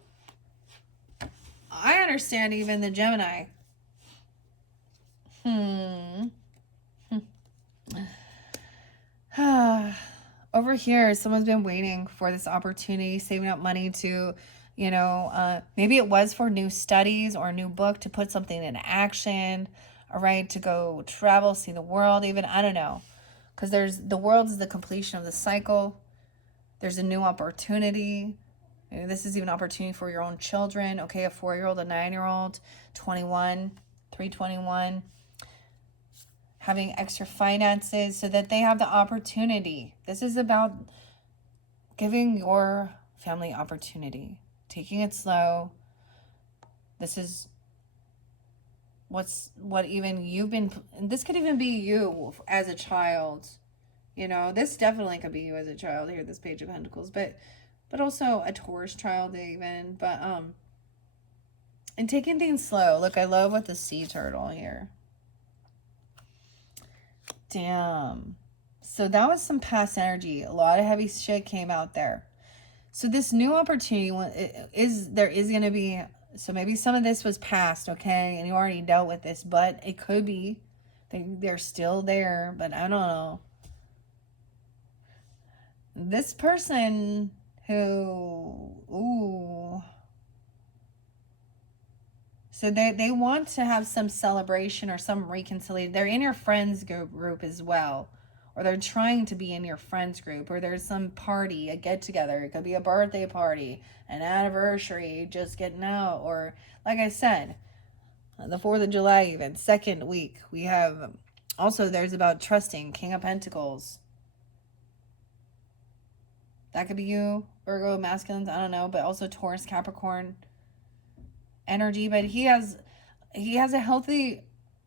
I understand even the Gemini. Over here, someone's been waiting for this opportunity, saving up money to, maybe it was for new studies or a new book, to put something in action, all right, to go travel, see the world even, I don't know. Because the world is the completion of the cycle. There's a new opportunity. Maybe this is even an opportunity for your own children, okay, a 4-year-old, a 9-year-old, 21, 321. Having extra finances so that they have the opportunity. This is about giving your family opportunity, taking it slow. This is what even you've been, this could even be you as a child. This definitely could be you as a child here, this Page of Pentacles, but also a Taurus child even, and taking things slow. Look, I love with the sea turtle here. Damn. So that was some past energy. A lot of heavy shit came out there. So this new opportunity is going to be, so maybe some of this was past, okay, and you already dealt with this, but it could be they're still there, but I don't know. This person who, so they want to have some celebration or some reconciliation. They're in your friends group as well. Or they're trying to be in your friends group. Or there's some party, a get-together. It could be a birthday party, an anniversary, just getting out. Or, like I said, the 4th of July even, second week. We have, also there's about trusting, King of Pentacles. That could be you, Virgo, masculines, I don't know. But also Taurus, Capricorn energy, but he has a healthy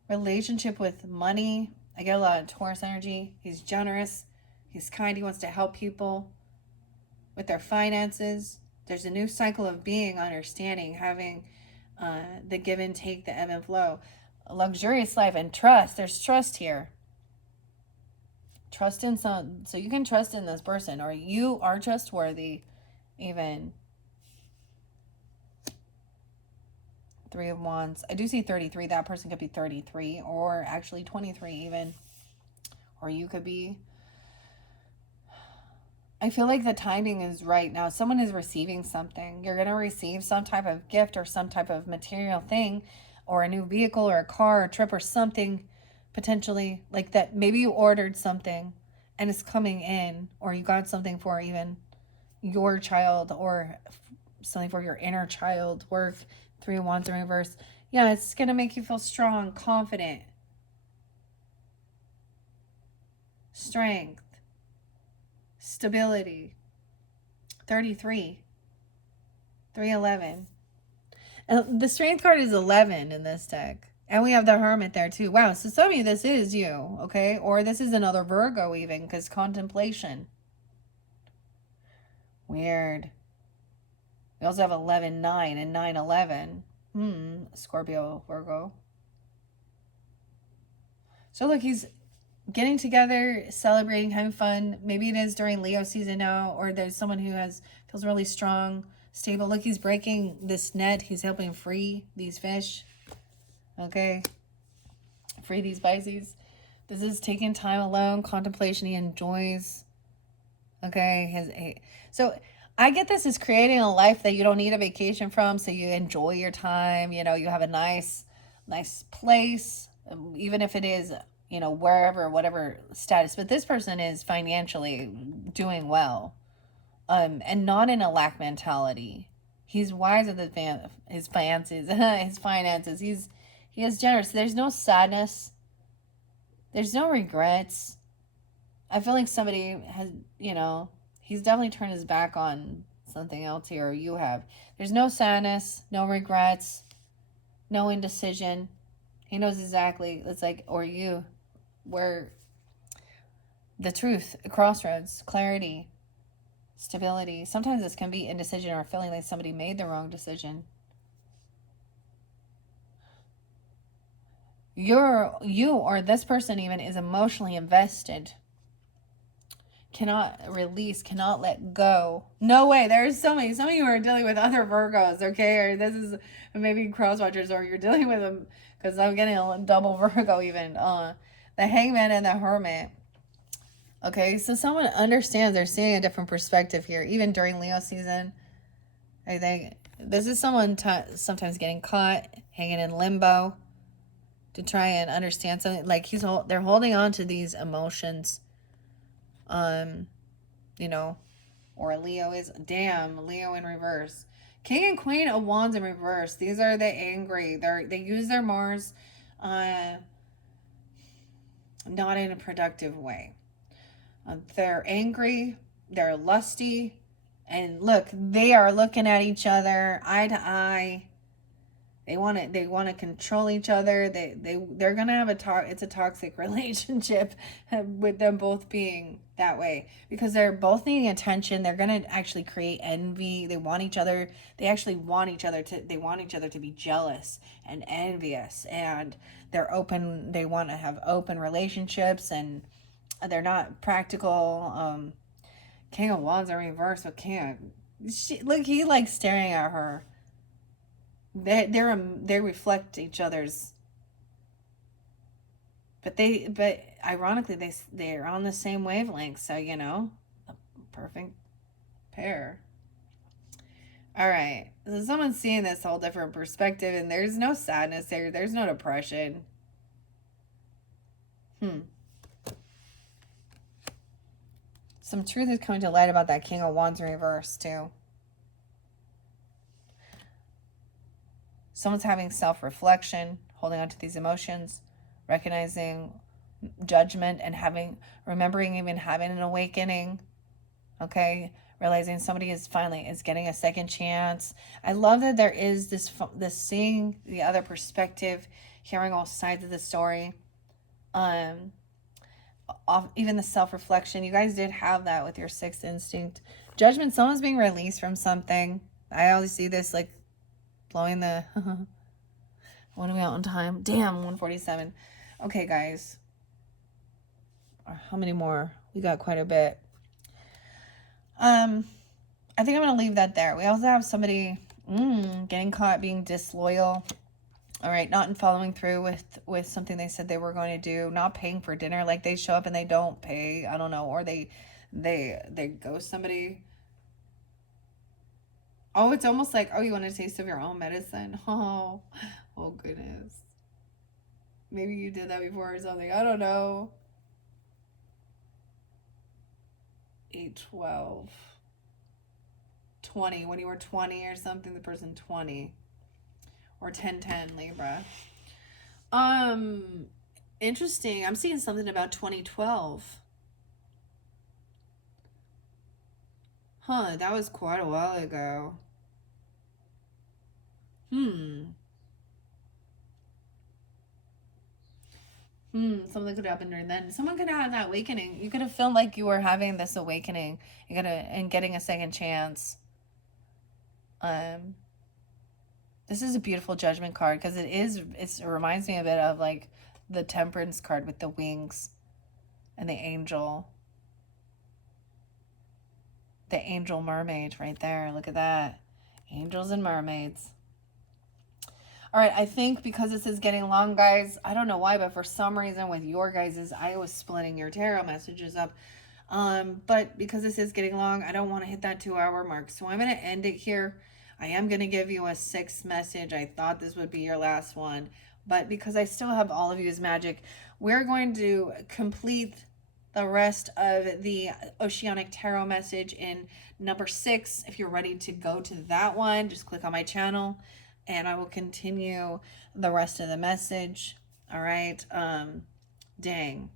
relationship with money. I get a lot of Taurus energy. He's generous, he's kind, he wants to help people with their finances. There's a new cycle of being, understanding, having the give and take, the ebb and flow, a luxurious life, and trust. There's trust here. Trust in so you can trust in this person, or you are trustworthy even. 3 of Wands. I do see 33. That person could be 33 or actually 23 even. Or you could be. I feel like the timing is right now. Someone is receiving something. You're going to receive some type of gift or some type of material thing, or a new vehicle or a car or a trip or something potentially like that. Maybe you ordered something and it's coming in, or you got something for even your child or something for your inner child. Work. 3 of Wands in reverse. Yeah, it's going to make you feel strong, confident. Strength. Stability. 33. 311. And the strength card is 11 in this deck. And we have the Hermit there too. Wow, so some of you, this is you, okay? Or this is another Virgo even, because contemplation. Weird. We also have 11-9 and 9-11. Scorpio, Virgo. So look, he's getting together, celebrating, having fun. Maybe it is during Leo season now, or there's someone who feels really strong, stable. Look, he's breaking this net. He's helping free these fish. Okay? Free these Pisces. This is taking time alone, contemplation he enjoys. Okay? So I get this as creating a life that you don't need a vacation from, so you enjoy your time. You have a nice place, even if it is, wherever, whatever status. But this person is financially doing well, and not in a lack mentality. He's wise with his finances. His finances. He is generous. There's no sadness. There's no regrets. I feel like somebody has, he's definitely turned his back on something else here, or you have. There's no sadness, no regrets, no indecision. He knows exactly, it's like, or you, where the truth, crossroads, clarity, stability. Sometimes this can be indecision or feeling like somebody made the wrong decision. You or this person even is emotionally invested. Cannot release, cannot let go. No way. There's so many. Some of you are dealing with other Virgos, okay? Or this is maybe cross watchers, or you're dealing with them, because I'm getting a double Virgo even. The Hangman and the Hermit. Okay, so someone understands. They're seeing a different perspective here, even during Leo season. I think this is someone sometimes getting caught, hanging in limbo, to try and understand something. Like they're holding on to these emotions. Or Leo is, damn, Leo in reverse. King and Queen of Wands in reverse. These are the angry. They use their Mars not in a productive way. They're angry, they're lusty, and look, they are looking at each other eye to eye. They want to control each other. They're gonna have it's a toxic relationship with them both being that way, because they're both needing attention. They're gonna actually create envy. They want each other. They actually want each other to be jealous and envious, and they're open. They want to have open relationships, and they're not practical. King of Wands in reverse, but look, he likes staring at her. They reflect each other's, but ironically they're on the same wavelength, so a perfect pair. All right, so someone's seeing this whole different perspective, and there's no sadness there. There's no depression. Some truth is coming to light about that King of Wands in reverse too. Someone's having self-reflection, holding on to these emotions, recognizing judgment, and remembering even having an awakening. Okay, realizing somebody is getting a second chance. I love that there is this seeing the other perspective, hearing all sides of the story. Even the self-reflection. You guys did have that with your sixth instinct. Judgment. Someone's being released from something. I always see this like blowing the what are we out on time? Damn, 147. Okay, guys. How many more? We got quite a bit. I think I'm gonna leave that there. We also have somebody getting caught being disloyal. All right, not in following through with something they said they were going to do, not paying for dinner. Like they show up and they don't pay. I don't know, or they ghost somebody. Oh, it's almost like, oh, you want a taste of your own medicine? Oh goodness. Maybe you did that before or something. I don't know. 8, 12, 20. When you were 20 or something, the person 20. Or 1010 Libra. Interesting. I'm seeing something about 2012. Huh, that was quite a while ago. Something could happen during then. Someone could have that awakening. You could have felt like you were having this awakening. And getting a second chance. This is a beautiful Judgment card, because it reminds me a bit of like the Temperance card with the wings and the angel. The angel mermaid right there. Look at that. Angels and mermaids. All right, I think because this is getting long, guys, I don't know why, but for some reason with your guys's, I was splitting your tarot messages up. But because this is getting long, I don't want to hit that 2-hour mark. So I'm going to end it here. I am going to give you a 6th message. I thought this would be your last one, but because I still have all of you as magic, we're going to complete the rest of the Oceanic Tarot message in number 6. If you're ready to go to that one, just click on my channel and I will continue the rest of the message. All right. Dang.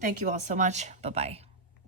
Thank you all so much. Bye-bye.